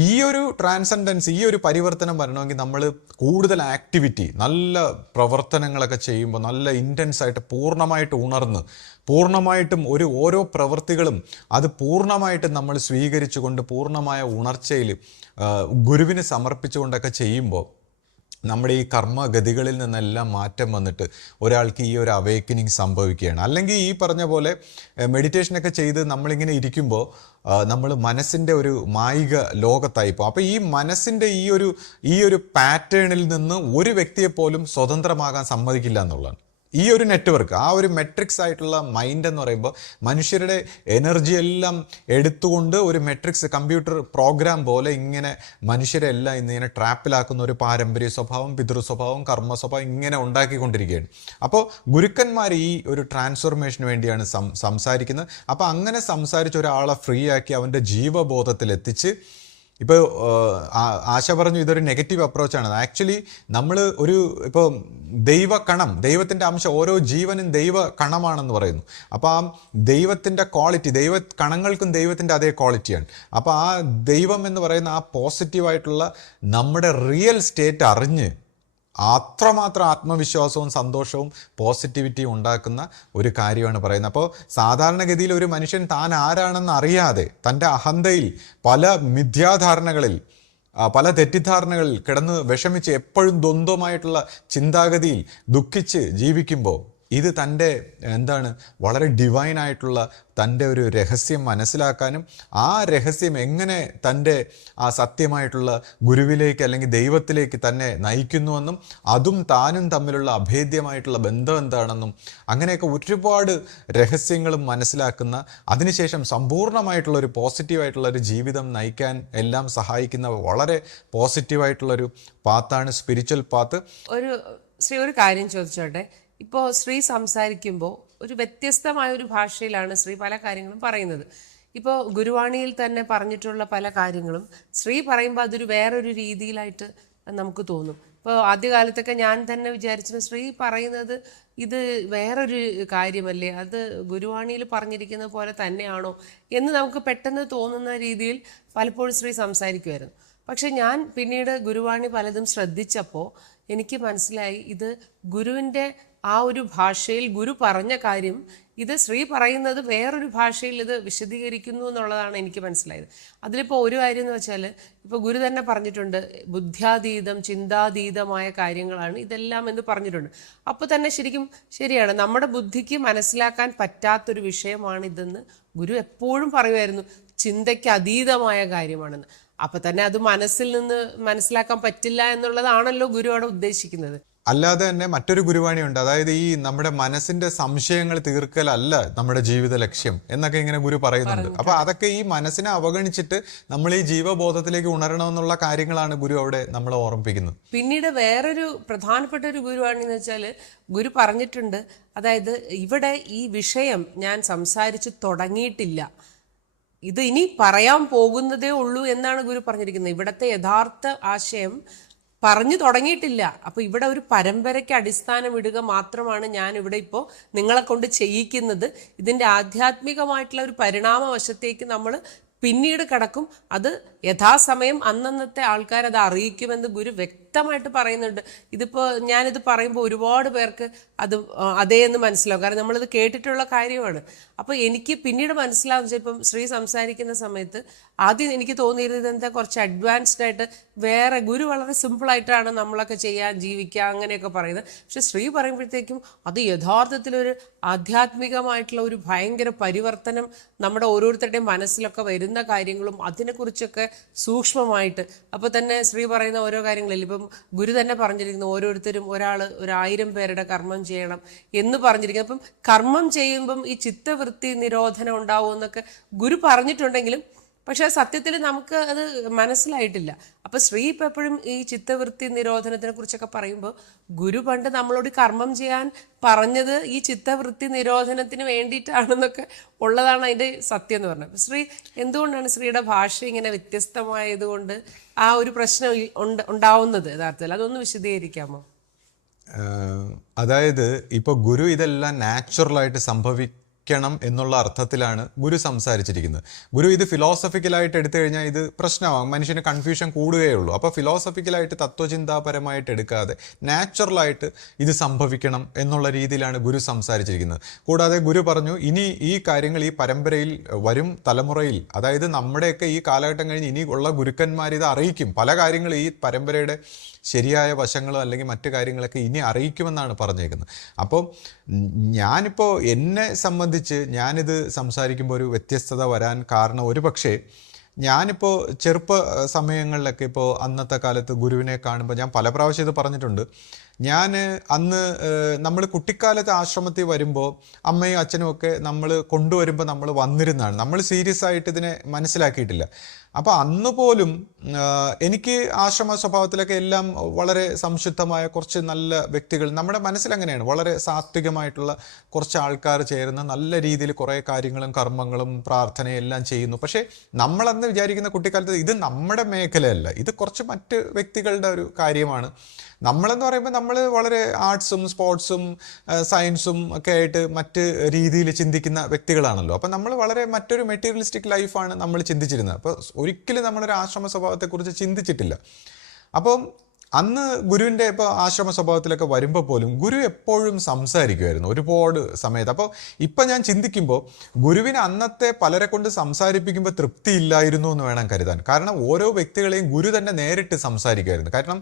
ഈ ഒരു ട്രാൻസെൻഡൻസ്, ഈ ഒരു പരിവർത്തനം വരണമെങ്കിൽ നമ്മൾ കൂടുതൽ ആക്ടിവിറ്റി, നല്ല പ്രവർത്തനങ്ങളൊക്കെ ചെയ്യുമ്പോൾ നല്ല ഇൻറ്റൻസ് ആയിട്ട് പൂർണ്ണമായിട്ട് ഉണർന്ന് പൂർണ്ണമായിട്ടും ഓരോ പ്രവൃത്തികളും അത് പൂർണ്ണമായിട്ടും നമ്മൾ സ്വീകരിച്ചുകൊണ്ട് പൂർണ്ണമായ ഉണർച്ചയിൽ ഗുരുവിന് സമർപ്പിച്ചുകൊണ്ടൊക്കെ ചെയ്യുമ്പോൾ നമ്മുടെ ഈ കർമ്മഗതികളിൽ നിന്നെല്ലാം മാറ്റം വന്നിട്ട് ഒരാൾക്ക് ഈ ഒരു അവേക്കനിങ് സംഭവിക്കുകയാണ്. അല്ലെങ്കിൽ ഈ പറഞ്ഞ പോലെ മെഡിറ്റേഷനൊക്കെ ചെയ്ത് നമ്മളിങ്ങനെ ഇരിക്കുമ്പോൾ നമ്മൾ മനസ്സിൻ്റെ ഒരു മായിക ലോകത്തായിപ്പോൾ. അപ്പോൾ ഈ മനസ്സിൻ്റെ ഈ ഒരു പാറ്റേണിൽ നിന്ന് ഒരു വ്യക്തിയെപ്പോലും സ്വതന്ത്രമാകാൻ സമ്മതിക്കില്ല എന്നുള്ളതാണ് ഈ ഒരു നെറ്റ്വർക്ക്. ആ ഒരു മെട്രിക്സ് ആയിട്ടുള്ള മൈൻഡ് എന്ന് പറയുമ്പോൾ മനുഷ്യരുടെ എനർജി എല്ലാം എടുത്തുകൊണ്ട് ഒരു മെട്രിക്സ് കമ്പ്യൂട്ടർ പ്രോഗ്രാം പോലെ ഇങ്ങനെ മനുഷ്യരെ എല്ലാം ഇന്നിങ്ങനെ ട്രാപ്പിലാക്കുന്ന ഒരു പാരമ്പര്യ സ്വഭാവം, പിതൃ സ്വഭാവം, കർമ്മ സ്വഭാവം ഇങ്ങനെ ഉണ്ടാക്കിക്കൊണ്ടിരിക്കുകയാണ്. അപ്പോൾ ഗുരുക്കന്മാർ ഈ ഒരു ട്രാൻസ്ഫോർമേഷന് വേണ്ടിയാണ് സംസാരിക്കുന്നത്. അപ്പോൾ അങ്ങനെ സംസാരിച്ച ഒരാളെ ഫ്രീ ആക്കി അവൻ്റെ ജീവബോധത്തിൽ എത്തിച്ച്, ഇപ്പോൾ ആശ പറഞ്ഞു ഇതൊരു നെഗറ്റീവ് അപ്രോച്ചാണ്. ആക്ച്വലി നമ്മൾ ഇപ്പോൾ ദൈവകണം, ദൈവത്തിൻ്റെ അംശം, ഓരോ ജീവനും ദൈവ കണമാണെന്ന് പറയുന്നു. അപ്പോൾ ആ ദൈവത്തിൻ്റെ ക്വാളിറ്റി, കണങ്ങൾക്കും ദൈവത്തിൻ്റെ അതേ ക്വാളിറ്റിയാണ്. അപ്പോൾ ആ ദൈവം എന്ന് പറയുന്ന ആ പോസിറ്റീവായിട്ടുള്ള നമ്മുടെ റിയൽ സ്റ്റേറ്റ് അറിഞ്ഞ് അത്രമാത്രം ആത്മവിശ്വാസവും സന്തോഷവും പോസിറ്റിവിറ്റിയും ഉണ്ടാക്കുന്ന ഒരു കാര്യമാണ് പറയുന്നത്. അപ്പോൾ സാധാരണഗതിയിൽ ഒരു മനുഷ്യൻ താൻ ആരാണെന്ന് അറിയാതെ തൻ്റെ അഹന്തയിൽ പല മിഥ്യാധാരണകളിൽ, പല തെറ്റിദ്ധാരണകളിൽ കിടന്ന് വിഷമിച്ച് എപ്പോഴും ദ്വന്ദ്വമായിട്ടുള്ള ചിന്താഗതിയിൽ ദുഃഖിച്ച് ജീവിക്കുമ്പോൾ ഇത് തൻ്റെ വളരെ ഡിവൈനായിട്ടുള്ള തൻ്റെ ഒരു രഹസ്യം മനസ്സിലാക്കാനും ആ രഹസ്യം എങ്ങനെ തൻ്റെ ആ സത്യമായിട്ടുള്ള ഗുരുവിലേക്ക് അല്ലെങ്കിൽ ദൈവത്തിലേക്ക് തന്നെ നയിക്കുന്നുവെന്നും അതും താനും തമ്മിലുള്ള അഭേദ്യമായിട്ടുള്ള ബന്ധം എന്താണെന്നും അങ്ങനെയൊക്കെ ഒരുപാട് രഹസ്യങ്ങളും മനസ്സിലാക്കുന്ന, അതിനുശേഷം സമ്പൂർണ്ണമായിട്ടുള്ള ഒരു പോസിറ്റീവായിട്ടുള്ള ഒരു ജീവിതം നയിക്കാൻ എല്ലാം സഹായിക്കുന്ന വളരെ പോസിറ്റീവായിട്ടുള്ളൊരു പാത്താണ് സ്പിരിച്വൽ പാത്ത്. ഒരു കാര്യം ചോദിച്ചോട്ടെ. ഇപ്പോൾ ശ്രീ സംസാരിക്കുമ്പോൾ ഒരു വ്യത്യസ്തമായ ഒരു ഭാഷയിലാണ് ശ്രീ പല കാര്യങ്ങളും പറയുന്നത്. ഇപ്പോൾ ഗുരുവാണിയിൽ തന്നെ പറഞ്ഞിട്ടുള്ള പല കാര്യങ്ങളും ശ്രീ പറയുമ്പോൾ അതൊരു വേറൊരു രീതിയിലായിട്ട് നമുക്ക് തോന്നും. ഇപ്പോൾ ആദ്യകാലത്തൊക്കെ ഞാൻ തന്നെ വിചാരിച്ചു ശ്രീ പറയുന്നത് ഇത് വേറൊരു കാര്യമല്ലേ, അത് ഗുരുവാണിയിൽ പറഞ്ഞിരിക്കുന്ന പോലെ തന്നെയാണോ എന്ന് നമുക്ക് പെട്ടെന്ന് തോന്നുന്ന രീതിയിൽ പലപ്പോഴും ശ്രീ സംസാരിക്കുമായിരുന്നു. പക്ഷെ ഞാൻ പിന്നീട് ഗുരുവാണി പലതും ശ്രദ്ധിച്ചപ്പോൾ എനിക്ക് മനസ്സിലായി ഇത് ഗുരുവിൻ്റെ ആ ഒരു ഭാഷയിൽ ഗുരു പറഞ്ഞ കാര്യം ഇത് ശ്രീ പറയുന്നത് വേറൊരു ഭാഷയിൽ ഇത് വിശദീകരിക്കുന്നു എന്നുള്ളതാണ് എനിക്ക് മനസ്സിലായത്. അതിലിപ്പോൾ ഒരു കാര്യം എന്ന് വെച്ചാൽ, ഇപ്പോൾ ഗുരു തന്നെ പറഞ്ഞിട്ടുണ്ട് ബുദ്ധ്യാതീതം, ചിന്താതീതമായ കാര്യങ്ങളാണ് ഇതെല്ലാം എന്ന് പറഞ്ഞിട്ടുണ്ട്. അപ്പോൾ തന്നെ ശരിയാണ്, നമ്മുടെ ബുദ്ധിക്ക് മനസ്സിലാക്കാൻ പറ്റാത്തൊരു വിഷയമാണിതെന്ന് ഗുരു എപ്പോഴും പറയുമായിരുന്നു. ചിന്തയ്ക്ക് അതീതമായ കാര്യമാണെന്ന്. അപ്പം തന്നെ അത് മനസ്സിൽ നിന്ന് മനസ്സിലാക്കാൻ പറ്റില്ല എന്നുള്ളതാണല്ലോ ഗുരു അവിടെ ഉദ്ദേശിക്കുന്നത്. അല്ലാതെ തന്നെ മറ്റൊരു ഗുരുവാണിയുണ്ട്, അതായത് ഈ നമ്മുടെ മനസ്സിന്റെ സംശയങ്ങൾ തീർക്കലല്ല നമ്മുടെ ജീവിത ലക്ഷ്യം എന്നൊക്കെ ഇങ്ങനെ ഗുരു പറയുന്നുണ്ട്. അപ്പൊ അതൊക്കെ ഈ മനസ്സിനെ അവഗണിച്ചിട്ട് നമ്മൾ ഈ ജീവബോധത്തിലേക്ക് ഉണരണമെന്നുള്ള കാര്യങ്ങളാണ് ഗുരു അവിടെ നമ്മളെ ഓർമ്മിപ്പിക്കുന്നത്. പിന്നീട് വേറൊരു പ്രധാനപ്പെട്ട ഒരു ഗുരുവാണി എന്ന് വെച്ചാൽ ഗുരു പറഞ്ഞിട്ടുണ്ട്, അതായത് ഇവിടെ ഈ വിഷയം ഞാൻ സംസാരിച്ച് തുടങ്ങിയിട്ടില്ല, ഇത് ഇനി പറയാൻ പോകുന്നതേ ഉള്ളൂ എന്നാണ് ഗുരു പറഞ്ഞിരിക്കുന്നത്. ഇവിടുത്തെ യഥാർത്ഥ ആശയം പറഞ്ഞു തുടങ്ങിയിട്ടില്ല. അപ്പോൾ ഇവിടെ ഒരു പരമ്പരയ്ക്ക് അടിസ്ഥാനം ഇടുക മാത്രമാണ് ഞാൻ ഇവിടെ ഇപ്പോൾ നിങ്ങളെ കൊണ്ട് ചെയ്യിക്കുന്നത്. ഇതിൻ്റെ ആധ്യാത്മികമായിട്ടുള്ള ഒരു പരിണാമ വശത്തേക്ക് നമ്മൾ പിന്നീട് കടക്കും. അത് യഥാസമയം അന്നന്നത്തെ ആൾക്കാരത് അറിയിക്കുമെന്ന് ഗുരു വ്യക്തമായിട്ട് പറയുന്നുണ്ട്. ഇതിപ്പോൾ ഞാനിത് പറയുമ്പോൾ ഒരുപാട് പേർക്ക് അത് അതേ എന്ന് മനസ്സിലാവും, കാരണം നമ്മളിത് കേട്ടിട്ടുള്ള കാര്യമാണ്. അപ്പോൾ എനിക്ക് പിന്നീട് മനസ്സിലാവും. ചിലപ്പം ശ്രീ സംസാരിക്കുന്ന സമയത്ത് ആദ്യം എനിക്ക് തോന്നിയിരുന്നത് എന്താ, കുറച്ച് അഡ്വാൻസ്ഡ് ആയിട്ട് വേറെ ഗുരു വളരെ സിമ്പിളായിട്ടാണ് നമ്മളൊക്കെ ചെയ്യാൻ, ജീവിക്കുക അങ്ങനെയൊക്കെ പറയുന്നത്. പക്ഷെ ശ്രീ പറയുമ്പോഴത്തേക്കും അത് യഥാർത്ഥത്തിലൊരു ആധ്യാത്മികമായിട്ടുള്ള ഒരു ഭയങ്കര പരിവർത്തനം നമ്മുടെ ഓരോരുത്തരുടെയും മനസ്സിലൊക്കെ വരുന്ന കാര്യങ്ങളും അതിനെക്കുറിച്ചൊക്കെ സൂക്ഷ്മമായിട്ട്. അപ്പോൾ തന്നെ ശ്രീ പറയുന്ന ഓരോ കാര്യങ്ങളിൽ ഇപ്പം ഗുരു തന്നെ പറഞ്ഞിരിക്കുന്നു, ഓരോരുത്തരും ഒരാൾ 1000 പേരുടെ കർമ്മം ചെയ്യണം എന്ന് പറഞ്ഞിരിക്കുന്നു. അപ്പം കർമ്മം ചെയ്യുമ്പം ഈ ചിത്തവൃത്തി നിരോധനം ഉണ്ടാവും എന്നൊക്കെ ഗുരു പറഞ്ഞിട്ടുണ്ടെങ്കിലും പക്ഷെ സത്യത്തിൽ നമുക്ക് അത് മനസ്സിലായിട്ടില്ല. അപ്പൊ ശ്രീ ഇപ്പം എപ്പോഴും ഈ ചിത്തവൃത്തി നിരോധനത്തിനെ കുറിച്ചൊക്കെ പറയുമ്പോൾ ഗുരു പണ്ട് നമ്മളോട് കർമ്മം ചെയ്യാൻ പറഞ്ഞത് ഈ ചിത്തവൃത്തി നിരോധനത്തിന് വേണ്ടിയിട്ടാണെന്നൊക്കെ ഉള്ളതാണ് അതിൻ്റെ സത്യം എന്ന് പറഞ്ഞത്. ശ്രീ എന്തുകൊണ്ടാണ് ശ്രീയുടെ ഭാഷ ഇങ്ങനെ വ്യത്യസ്തമായതുകൊണ്ട് ആ ഒരു പ്രശ്നം ഉണ്ടാവുന്നത് യഥാർത്ഥത്തിൽ? അതൊന്ന് വിശദീകരിക്കാമോ? അതായത് ഇപ്പോൾ ഗുരു ഇതെല്ലാം നാച്ചുറലായിട്ട് സംഭവിക്കണം എന്നുള്ള അർത്ഥത്തിലാണ് ഗുരു സംസാരിച്ചിരിക്കുന്നത്. ഗുരു ഇത് ഫിലോസഫിക്കലായിട്ട് എടുത്തു കഴിഞ്ഞാൽ ഇത് പ്രശ്നമാകും, മനുഷ്യന് കൺഫ്യൂഷൻ കൂടുകയുള്ളൂ. അപ്പോൾ ഫിലോസഫിക്കലായിട്ട് തത്വചിന്താപരമായിട്ട് എടുക്കാതെ നാച്ചുറലായിട്ട് ഇത് സംഭവിക്കണം എന്നുള്ള രീതിയിലാണ് ഗുരു സംസാരിച്ചിരിക്കുന്നത്. കൂടാതെ ഗുരു പറഞ്ഞു ഇനി ഈ കാര്യങ്ങൾ ഈ പരമ്പരയിൽ വരും തലമുറയിൽ, അതായത് നമ്മുടെയൊക്കെ ഈ കാലഘട്ടം കഴിഞ്ഞ് ഇനി ഉള്ള ഗുരുക്കന്മാർ ഇത് അറിയിക്കും. പല കാര്യങ്ങളും ഈ പരമ്പരയുടെ ശരിയായ വശങ്ങളോ അല്ലെങ്കിൽ മറ്റു കാര്യങ്ങളൊക്കെ ഇനി അറിയിക്കുമെന്നാണ് പറഞ്ഞേക്കുന്നത്. അപ്പോൾ ഞാനിപ്പോൾ എന്നെ സംബന്ധിച്ച് ഞാനിത് സംസാരിക്കുമ്പോൾ ഒരു വ്യത്യസ്തത വരാൻ കാരണം ഒരു പക്ഷേ ഞാനിപ്പോൾ ചെറുപ്പ സമയങ്ങളിലൊക്കെ ഇപ്പോൾ അന്നത്തെ കാലത്ത് ഗുരുവിനെ കാണുമ്പോൾ ഞാൻ പല പ്രാവശ്യം ഇത് പറഞ്ഞിട്ടുണ്ട്. ഞാൻ അന്ന് നമ്മൾ കുട്ടിക്കാലത്ത് ആശ്രമത്തിൽ വരുമ്പോൾ അമ്മയും അച്ഛനും ഒക്കെ നമ്മൾ കൊണ്ടുവരുമ്പോൾ നമ്മൾ വന്നിരുന്നതാണ്. നമ്മൾ സീരിയസ് ആയിട്ട് ഇതിനെ മനസ്സിലാക്കിയിട്ടില്ല. അപ്പോൾ അന്ന് പോലും എനിക്ക് ആശ്രമ സ്വഭാവത്തിലൊക്കെ എല്ലാം വളരെ സംശുദ്ധമായ കുറച്ച് നല്ല വ്യക്തികൾ നമ്മുടെ മനസ്സിലങ്ങനെയാണ്, വളരെ സാത്വികമായിട്ടുള്ള കുറച്ച് ആൾക്കാർ ചേർന്ന് നല്ല രീതിയിൽ കുറേ കാര്യങ്ങളും കർമ്മങ്ങളും പ്രാർത്ഥനയും എല്ലാം ചെയ്യുന്നു. പക്ഷേ നമ്മളന്ന് വിചാരിക്കുന്ന കുട്ടിക്കാലത്ത് ഇത് നമ്മുടെ മേഖലയല്ല, ഇത് കുറച്ച് മറ്റ് വ്യക്തികളുടെ ഒരു കാര്യമാണ്. നമ്മളെന്ന് പറയുമ്പോൾ നമ്മൾ വളരെ ആർട്സും സ്പോർട്സും സയൻസും ഒക്കെ ആയിട്ട് മറ്റ് രീതിയിൽ ചിന്തിക്കുന്ന വ്യക്തികളാണല്ലോ. അപ്പം നമ്മൾ വളരെ മറ്റൊരു മെറ്റീരിയലിസ്റ്റിക് ലൈഫാണ് നമ്മൾ ചിന്തിച്ചിരുന്നത്. അപ്പോൾ ഒരിക്കലും നമ്മളൊരു ആശ്രമ സ്വഭാവത്തെക്കുറിച്ച് ചിന്തിച്ചിട്ടില്ല. അപ്പം അന്ന് ഗുരുവിൻ്റെ ഇപ്പോൾ ആശ്രമ സ്വഭാവത്തിലൊക്കെ വരുമ്പോൾ പോലും ഗുരു എപ്പോഴും സംസാരിക്കുമായിരുന്നു ഒരുപാട് സമയത്ത്. അപ്പോൾ ഇപ്പം ഞാൻ ചിന്തിക്കുമ്പോൾ ഗുരുവിന് അന്നത്തെ പലരെ കൊണ്ട് സംസാരിപ്പിക്കുമ്പോൾ തൃപ്തിയില്ലായിരുന്നു എന്ന് വേണം കരുതാൻ. കാരണം ഓരോ വ്യക്തികളെയും ഗുരു തന്നെ നേരിട്ട് സംസാരിക്കുമായിരുന്നു. കാരണം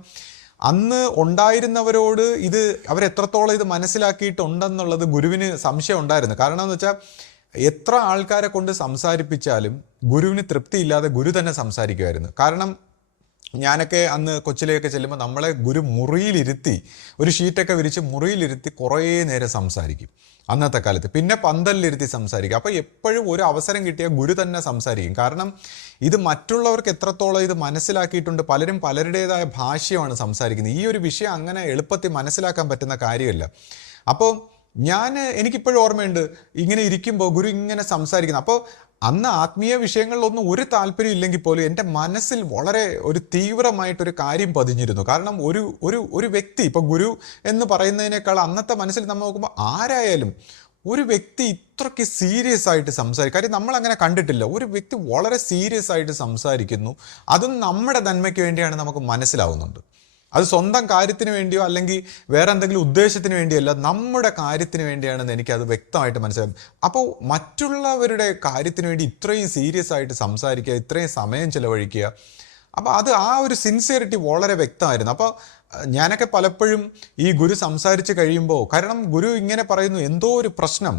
അന്ന് ഉണ്ടായിരുന്നവരോട് ഇത് അവരെത്രത്തോളം ഇത് മനസ്സിലാക്കിയിട്ടുണ്ടെന്നുള്ളത് ഗുരുവിന് സംശയം ഉണ്ടായിരുന്നു. കാരണം എന്ന് വെച്ചാൽ എത്ര ആൾക്കാരെ കൊണ്ട് സംസാരിപ്പിച്ചാലും ഗുരുവിന് തൃപ്തിയില്ലാതെ ഗുരു തന്നെ സംസാരിക്കുമായിരുന്നു. കാരണം ഞാനൊക്കെ അന്ന് കൊച്ചിലേക്ക് ചെല്ലുമ്പോൾ നമ്മളെ ഗുരു മുറിയിലിരുത്തി ഒരു ഷീറ്റൊക്കെ വിരിച്ച് മുറിയിലിരുത്തി കുറേ നേരം സംസാരിക്കും അന്നത്തെ കാലത്ത്. പിന്നെ പന്തലിലിരുത്തി സംസാരിക്കും. അപ്പോൾ എപ്പോഴും ഒരു അവസരം കിട്ടിയാൽ ഗുരു തന്നെ സംസാരിക്കും. കാരണം ഇത് മറ്റുള്ളവർക്ക് എത്രത്തോളം ഇത് മനസ്സിലാക്കിയിട്ടുണ്ട്. പലരും പലരുടേതായ ഭാഷയാണ് സംസാരിക്കുന്നത്. ഈ ഒരു വിഷയം അങ്ങനെ എളുപ്പത്തിൽ മനസ്സിലാക്കാൻ പറ്റുന്ന കാര്യമല്ല. അപ്പോൾ എനിക്കിപ്പോഴും ഓർമ്മയുണ്ട് ഇങ്ങനെ ഇരിക്കുമ്പോൾ ഗുരു ഇങ്ങനെ സംസാരിക്കുന്നത്. അപ്പോൾ അന്ന് ആത്മീയ വിഷയങ്ങളിലൊന്നും ഒരു താല്പര്യം ഇല്ലെങ്കിൽ പോലും എൻ്റെ മനസ്സിൽ വളരെ ഒരു തീവ്രമായിട്ടൊരു കാര്യം പതിഞ്ഞിരുന്നു. കാരണം ഒരു വ്യക്തി ഇപ്പോൾ ഗുരു എന്ന് പറയുന്നതിനേക്കാൾ അന്നത്തെ മനസ്സിൽ നമ്മൾ നോക്കുമ്പോൾ ആരായാലും ഒരു വ്യക്തി ഇത്രയ്ക്ക് സീരിയസ് ആയിട്ട് സംസാരിക്കും. കാര്യം നമ്മളങ്ങനെ കണ്ടിട്ടില്ല. ഒരു വ്യക്തി വളരെ സീരിയസ് ആയിട്ട് സംസാരിക്കുന്നു, അതും നമ്മുടെ നന്മയ്ക്ക് വേണ്ടിയാണ് നമുക്ക് മനസ്സിലാവുന്നുണ്ട്. അത് സ്വന്തം കാര്യത്തിന് വേണ്ടിയോ അല്ലെങ്കിൽ വേറെ എന്തെങ്കിലും ഉദ്ദേശത്തിന് വേണ്ടിയല്ല, നമ്മുടെ കാര്യത്തിന് വേണ്ടിയാണെന്ന് എനിക്കത് വ്യക്തമായിട്ട് മനസ്സിലാകും. അപ്പോൾ മറ്റുള്ളവരുടെ കാര്യത്തിന് വേണ്ടി ഇത്രയും സീരിയസ് ആയിട്ട് സംസാരിക്കുക, ഇത്രയും സമയം ചിലവഴിക്കുക, അപ്പോൾ ആ ഒരു സിൻസിയറിറ്റി വളരെ വ്യക്തമായിരുന്നു. അപ്പോൾ ഞാനൊക്കെ പലപ്പോഴും ഈ ഗുരു സംസാരിച്ച് കഴിയുമ്പോൾ, കാരണം ഗുരു ഇങ്ങനെ പറയുന്നു എന്തോ ഒരു പ്രശ്നം,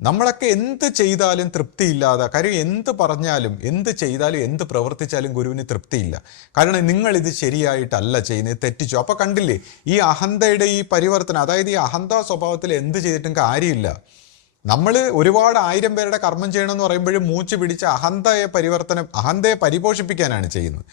നമ്മളൊക്കെ എന്ത് ചെയ്താലും തൃപ്തിയില്ലാതെ, കാര്യം എന്ത് പറഞ്ഞാലും എന്ത് ചെയ്താലും എന്ത് പ്രവർത്തിച്ചാലും ഗുരുവിന് തൃപ്തിയില്ല. കാരണം നിങ്ങളിത് ശരിയായിട്ടല്ല ചെയ്യുന്നത്, തെറ്റിച്ചു. അപ്പോൾ കണ്ടില്ലേ ഈ അഹന്തയുടെ ഈ പരിവർത്തനം, അതായത് ഈ അഹന്ത സ്വഭാവത്തിൽ എന്ത് ചെയ്തിട്ടും കാര്യമില്ല. നമ്മൾ ഒരുപാട് 1000 പേരുടെ കർമ്മം ചെയ്യണമെന്ന് പറയുമ്പോഴും മൂച്ച് പിടിച്ച് അഹന്തയെ പരിപോഷിപ്പിക്കാനാണ് ചെയ്യുന്നത്.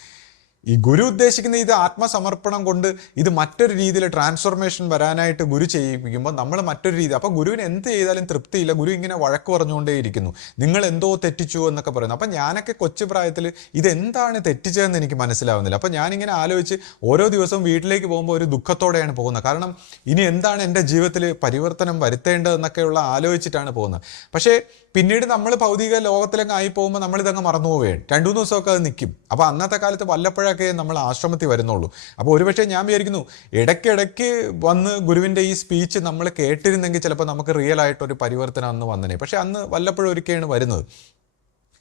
ഈ ഗുരു ഉദ്ദേശിക്കുന്ന ഇത് ആത്മസമർപ്പണം കൊണ്ട് ഇത് മറ്റൊരു രീതിയിൽ ട്രാൻസ്ഫോർമേഷൻ വരാനായിട്ട് ഗുരു ചെയ്യിപ്പിക്കുമ്പോൾ നമ്മൾ മറ്റൊരു രീതി. അപ്പോൾ ഗുരുവിന് എന്ത് ചെയ്താലും തൃപ്തിയില്ല. ഗുരു ഇങ്ങനെ വഴക്ക് പറഞ്ഞുകൊണ്ടേയിരിക്കുന്നു, നിങ്ങൾ എന്തോ തെറ്റിച്ചു എന്നൊക്കെ പറയുന്നു. അപ്പം ഞാനൊക്കെ കൊച്ചു പ്രായത്തിൽ ഇതെന്താണ് തെറ്റിച്ചതെന്ന് എനിക്ക് മനസ്സിലാവുന്നില്ല. അപ്പം ഞാനിങ്ങനെ ആലോചിച്ച് ഓരോ ദിവസവും വീട്ടിലേക്ക് പോകുമ്പോൾ ഒരു ദുഃഖത്തോടെയാണ് പോകുന്നത്. കാരണം ഇനി എന്താണ് എൻ്റെ ജീവിതത്തിൽ പരിവർത്തനം വരുത്തേണ്ടതെന്നൊക്കെയുള്ള ആലോചിച്ചിട്ടാണ് പോകുന്നത്. പക്ഷേ പിന്നീട് നമ്മൾ ഭൗതിക ലോകത്തിലങ്ങ് ആയി പോകുമ്പോൾ നമ്മളിതങ്ങ് മറന്നു പോവുകയാണ്. 2-3 ദിവസമൊക്കെ അത് നിൽക്കും. അപ്പോൾ അന്നത്തെ കാലത്ത് വല്ലപ്പോഴൊക്കെ നമ്മൾ ആശ്രമത്തിൽ വരുന്നുള്ളൂ. അപ്പോൾ ഒരുപക്ഷെ ഞാൻ വിചാരിക്കുന്നു ഇടയ്ക്കിടയ്ക്ക് വന്ന് ഗുരുവിൻ്റെ ഈ സ്പീച്ച് നമ്മൾ കേട്ടിരുന്നെങ്കിൽ ചിലപ്പോൾ നമുക്ക് റിയൽ ആയിട്ടൊരു പരിവർത്തനം അന്ന് വന്നനെ. പക്ഷേ അന്ന് വല്ലപ്പോഴും ഒരിക്കലാണ് വരുന്നത്.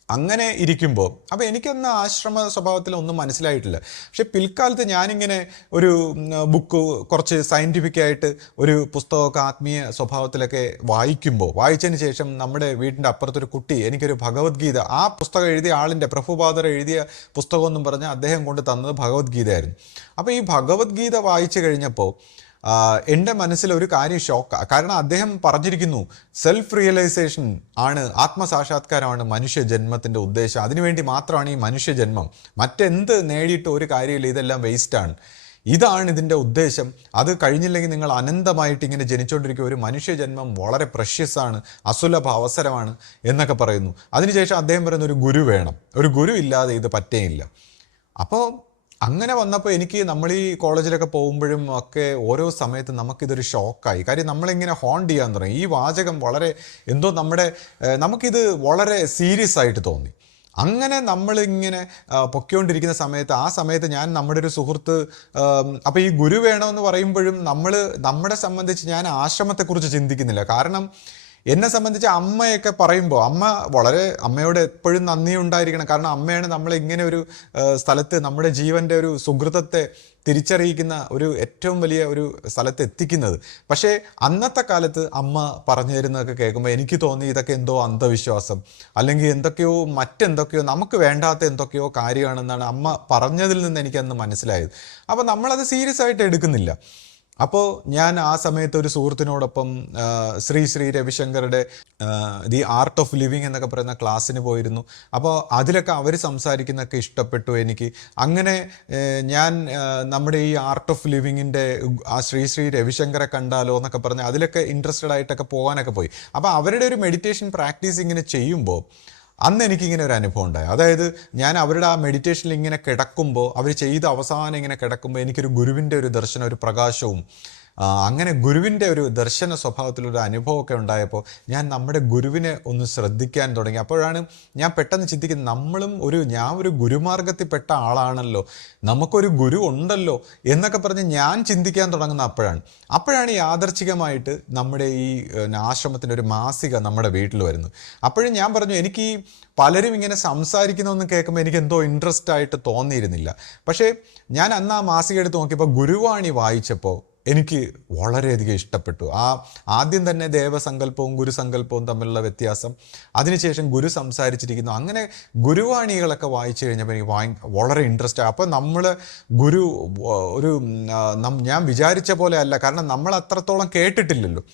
അങ്ങനെ ഇരിക്കുമ്പോൾ അപ്പോൾ എനിക്കൊന്ന് ആശ്രമ സ്വഭാവത്തിൽ ഒന്നും മനസ്സിലായിട്ടില്ല. പക്ഷെ പിൽക്കാലത്ത് ഞാനിങ്ങനെ ഒരു ബുക്ക് കുറച്ച് സയൻറ്റിഫിക്കായിട്ട് ഒരു പുസ്തകമൊക്കെ ആത്മീയ സ്വഭാവത്തിലൊക്കെ വായിച്ചതിന് ശേഷം നമ്മുടെ വീടിൻ്റെ അപ്പുറത്തൊരു കുട്ടി എനിക്കൊരു ഭഗവത്ഗീത, ആ പുസ്തകം എഴുതിയ ആളിൻ്റെ പ്രഭുപാദർ എഴുതിയ പുസ്തകം എന്നും പറഞ്ഞ് അദ്ദേഹം കൊണ്ട് തന്നത് ഭഗവത്ഗീതയായിരുന്നു. അപ്പോൾ ഈ ഭഗവത്ഗീത വായിച്ചു കഴിഞ്ഞപ്പോൾ എൻ്റെ മനസ്സിൽ ഒരു കാര്യം ഷോക്കാണ്. കാരണം അദ്ദേഹം പറഞ്ഞിരിക്കുന്നു, സെൽഫ് റിയലൈസേഷൻ ആണ്, ആത്മസാക്ഷാത്കാരമാണ് മനുഷ്യ ജന്മത്തിൻ്റെ ഉദ്ദേശം. അതിനുവേണ്ടി മാത്രമാണ് ഈ മനുഷ്യജന്മം. മറ്റെന്ത് നേടിയിട്ട് ഒരു കാര്യമില്ല, ഇതെല്ലാം വേസ്റ്റാണ്. ഇതാണ് ഇതിൻ്റെ ഉദ്ദേശം. അത് കഴിഞ്ഞില്ലെങ്കിൽ നിങ്ങൾ അനന്തമായിട്ട് ഇങ്ങനെ ജനിച്ചുകൊണ്ടിരിക്കുക. ഒരു മനുഷ്യജന്മം വളരെ പ്രഷ്യസ് ആണ്, അസുലഭ അവസരമാണ് എന്നൊക്കെ പറയുന്നു. അതിനുശേഷം അദ്ദേഹം പറയുന്ന ഒരു ഗുരു വേണം, ഒരു ഗുരു ഇല്ലാതെ ഇത് പറ്റേയില്ല. അപ്പോൾ അങ്ങനെ വന്നപ്പോൾ എനിക്ക്, നമ്മൾ ഈ കോളേജിലൊക്കെ പോകുമ്പോഴും ഒക്കെ ഓരോ സമയത്ത് നമുക്കിതൊരു ഷോക്കായി. കാര്യം നമ്മളിങ്ങനെ ഹോണ്ട് ചെയ്യാൻ തുടങ്ങി. ഈ വാചകം വളരെ എന്തോ നമുക്കിത് വളരെ സീരിയസ് ആയിട്ട് തോന്നി. അങ്ങനെ നമ്മളിങ്ങനെ പൊയ്ക്കൊണ്ടിരിക്കുന്ന സമയത്ത്, ആ സമയത്ത് ഞാൻ, നമ്മുടെ ഒരു സുഹൃത്ത്, അപ്പോൾ ഈ ഗുരു വേണമെന്ന് പറയുമ്പോഴും നമ്മളെ സംബന്ധിച്ച് ഞാൻ ആശ്രമത്തെക്കുറിച്ച് ചിന്തിക്കുന്നില്ല. കാരണം എന്നെ സംബന്ധിച്ച് അമ്മയൊക്കെ പറയുമ്പോൾ, അമ്മയോട് എപ്പോഴും നന്ദി ഉണ്ടായിരിക്കണം. കാരണം അമ്മയാണ് നമ്മളെ ഇങ്ങനെ ഒരു സ്ഥലത്ത്, നമ്മുടെ ജീവൻ്റെ ഒരു സുഹൃതത്തെ തിരിച്ചറിയിക്കുന്ന ഒരു ഏറ്റവും വലിയ ഒരു സ്ഥലത്ത് എത്തിക്കുന്നത്. പക്ഷേ അന്നത്തെ കാലത്ത് അമ്മ പറഞ്ഞു തരുന്നതൊക്കെ കേൾക്കുമ്പോൾ എനിക്ക് തോന്നി ഇതൊക്കെ എന്തോ അന്ധവിശ്വാസം, അല്ലെങ്കിൽ മറ്റെന്തൊക്കെയോ നമുക്ക് വേണ്ടാത്ത എന്തൊക്കെയോ കാര്യമാണെന്നാണ് അമ്മ പറഞ്ഞതിൽ നിന്ന് എനിക്കന്ന് മനസ്സിലായത്. അപ്പോൾ നമ്മളത് സീരിയസ് ആയിട്ട് എടുക്കുന്നില്ല. അപ്പോൾ ഞാൻ ആ സമയത്ത് ഒരു സുഹൃത്തിനോടൊപ്പം ശ്രീ രവിശങ്കറുടെ ദി ആർട്ട് ഓഫ് ലിവിങ് എന്നൊക്കെ പറയുന്ന ക്ലാസ്സിന് പോയിരുന്നു. അപ്പോൾ അതിലൊക്കെ അവർ സംസാരിക്കുന്നതൊക്കെ ഇഷ്ടപ്പെട്ടു എനിക്ക്. അങ്ങനെ ഞാൻ നമ്മുടെ ഈ ആർട്ട് ഓഫ് ലിവിങ്ങിൻ്റെ ആ ശ്രീ രവിശങ്കറെ കണ്ടാലോ എന്നൊക്കെ പറഞ്ഞ് അതിലൊക്കെ ഇൻട്രസ്റ്റഡ് ആയിട്ടൊക്കെ പോകാനൊക്കെ പോയി. അപ്പോൾ അവരുടെ ഒരു മെഡിറ്റേഷൻ പ്രാക്ടീസ് ഇങ്ങനെ ചെയ്യുമ്പോൾ അന്ന് എനിക്കിങ്ങനെ ഒരു അനുഭവം ഉണ്ടായി. അതായത് ഞാൻ അവരുടെ ആ മെഡിറ്റേഷനിൽ ഇങ്ങനെ കിടക്കുമ്പോൾ, അവർ ചെയ്ത അവസാനം ഇങ്ങനെ കിടക്കുമ്പോൾ എനിക്കൊരു ഗുരുവിൻ്റെ ഒരു ദർശനം, ഒരു പ്രകാശവും, അങ്ങനെ ഗുരുവിൻ്റെ ഒരു ദർശന സ്വഭാവത്തിലൊരു അനുഭവമൊക്കെ ഉണ്ടായപ്പോൾ ഞാൻ നമ്മുടെ ഗുരുവിനെ ഒന്ന് ശ്രദ്ധിക്കാൻ തുടങ്ങി. അപ്പോഴാണ് ഞാൻ പെട്ടെന്ന് ചിന്തിക്കുന്നത്, ഞാൻ ഒരു ഗുരുമാർഗത്തിൽപ്പെട്ട ആളാണല്ലോ, നമുക്കൊരു ഗുരു ഉണ്ടല്ലോ എന്നൊക്കെ പറഞ്ഞ് ഞാൻ ചിന്തിക്കാൻ തുടങ്ങുന്ന അപ്പോഴാണ് യാദർച്ഛികമായിട്ട് നമ്മുടെ ഈ ആശ്രമത്തിൻ്റെ ഒരു മാസിക നമ്മുടെ വീട്ടിൽ വരുന്നത്. അപ്പോഴും ഞാൻ പറഞ്ഞു, എനിക്ക് ഈ പലരും ഇങ്ങനെ സംസാരിക്കുന്നതൊന്നും കേൾക്കുമ്പോൾ എനിക്ക് എന്തോ ഇൻട്രസ്റ്റ് ആയിട്ട് തോന്നിയിരുന്നില്ല. പക്ഷേ ഞാൻ അന്ന് ആ മാസിക എടുത്ത് നോക്കിയപ്പോൾ ഗുരുവാണി വായിച്ചപ്പോൾ എനിക്ക് വളരെയധികം ഇഷ്ടപ്പെട്ടു. ആദ്യം തന്നെ ദേവസങ്കല്പവും ഗുരുസങ്കല്പവും തമ്മിലുള്ള വ്യത്യാസം, അതിനുശേഷം ഗുരു സംസാരിച്ചിരിക്കുന്നു, അങ്ങനെ ഗുരുവാണികളൊക്കെ വായിച്ചു കഴിഞ്ഞപ്പോൾ എനിക്ക് വളരെ ഇൻട്രസ്റ്റ് ആയി. അപ്പോൾ ഗുരു ഞാൻ വിചാരിച്ച പോലെ അല്ല, കാരണം നമ്മൾ അത്രത്തോളം കേട്ടിട്ടില്ലല്ലോ.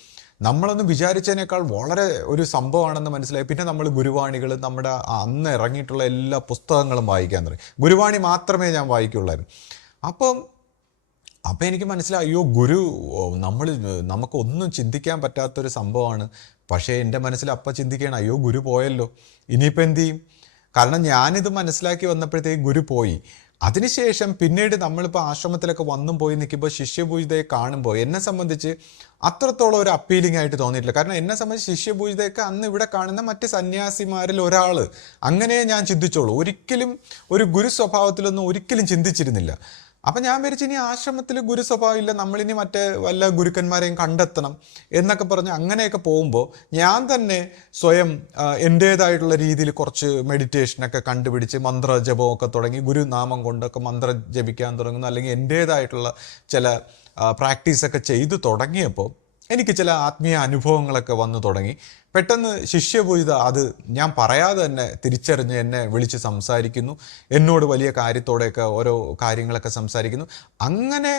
നമ്മളൊന്ന് വിചാരിച്ചതിനേക്കാൾ വളരെ ഒരു സംഭവമാണെന്ന് മനസ്സിലായി. പിന്നെ നമ്മൾ ഗുരുവാണികൾ, നമ്മുടെ അന്ന് ഇറങ്ങിയിട്ടുള്ള എല്ലാ പുസ്തകങ്ങളും വായിക്കാൻ തുടങ്ങി. ഗുരുവാണി മാത്രമേ ഞാൻ വായിക്കുള്ളായിരുന്നു. അപ്പോൾ എനിക്ക് മനസ്സിലായി, അയ്യോ ഗുരു നമുക്കൊന്നും ചിന്തിക്കാൻ പറ്റാത്തൊരു സംഭവമാണ്. പക്ഷേ എൻ്റെ മനസ്സിൽ ചിന്തിക്കുകയാണ്, അയ്യോ ഗുരു പോയല്ലോ, ഇനിയിപ്പോൾ എന്ത് ചെയ്യും? കാരണം ഞാനിത് മനസ്സിലാക്കി വന്നപ്പോഴത്തേക്ക് ഗുരു പോയി. അതിനുശേഷം പിന്നീട് നമ്മളിപ്പോൾ ആശ്രമത്തിലൊക്കെ വന്നും പോയി നിൽക്കുമ്പോൾ ശിഷ്യപൂജിതയെ കാണുമ്പോൾ എന്നെ സംബന്ധിച്ച് അത്രത്തോളം ഒരു അപ്പീലിംഗ് ആയിട്ട് തോന്നിയിട്ടില്ല. കാരണം എന്നെ സംബന്ധിച്ച് ശിഷ്യപൂജിതയൊക്കെ അന്ന് ഇവിടെ കാണുന്ന മറ്റ് സന്യാസിമാരിൽ ഒരാൾ, അങ്ങനെ ഞാൻ ചിന്തിച്ചോളൂ. ഒരിക്കലും ഒരു ഗുരു സ്വഭാവത്തിലൊന്നും ഒരിക്കലും ചിന്തിച്ചിരുന്നില്ല. അപ്പം ഞാൻ വിചാരിച്ചു, ഇനി ആശ്രമത്തിൽ ഗുരു സ്വഭാവം ഇല്ല, നമ്മളിനി മറ്റേ വല്ല ഗുരുക്കന്മാരെയും കണ്ടെത്തണം എന്നൊക്കെ പറഞ്ഞ് അങ്ങനെയൊക്കെ പോകുമ്പോൾ ഞാൻ തന്നെ സ്വയം എൻ്റേതായിട്ടുള്ള രീതിയിൽ കുറച്ച് മെഡിറ്റേഷനൊക്കെ കണ്ടുപിടിച്ച് മന്ത്രജപമൊക്കെ തുടങ്ങി, ഗുരുനാമം കൊണ്ടൊക്കെ മന്ത്രം ജപിക്കാൻ തുടങ്ങുന്നു, അല്ലെങ്കിൽ എൻ്റേതായിട്ടുള്ള ചില പ്രാക്ടീസൊക്കെ ചെയ്തു തുടങ്ങിയപ്പോൾ എനിക്ക് ചില ആത്മീയ അനുഭവങ്ങളൊക്കെ വന്നു തുടങ്ങി. പെട്ടെന്ന് ശിഷ്യപൂജിത അത് ഞാൻ പറയാതെ തന്നെ തിരിച്ചറിഞ്ഞ് എന്നെ വിളിച്ച് സംസാരിക്കുന്നു, എന്നോട് വലിയ കാര്യത്തോടെയൊക്കെ ഓരോ കാര്യങ്ങളൊക്കെ സംസാരിക്കുന്നു. അങ്ങനെ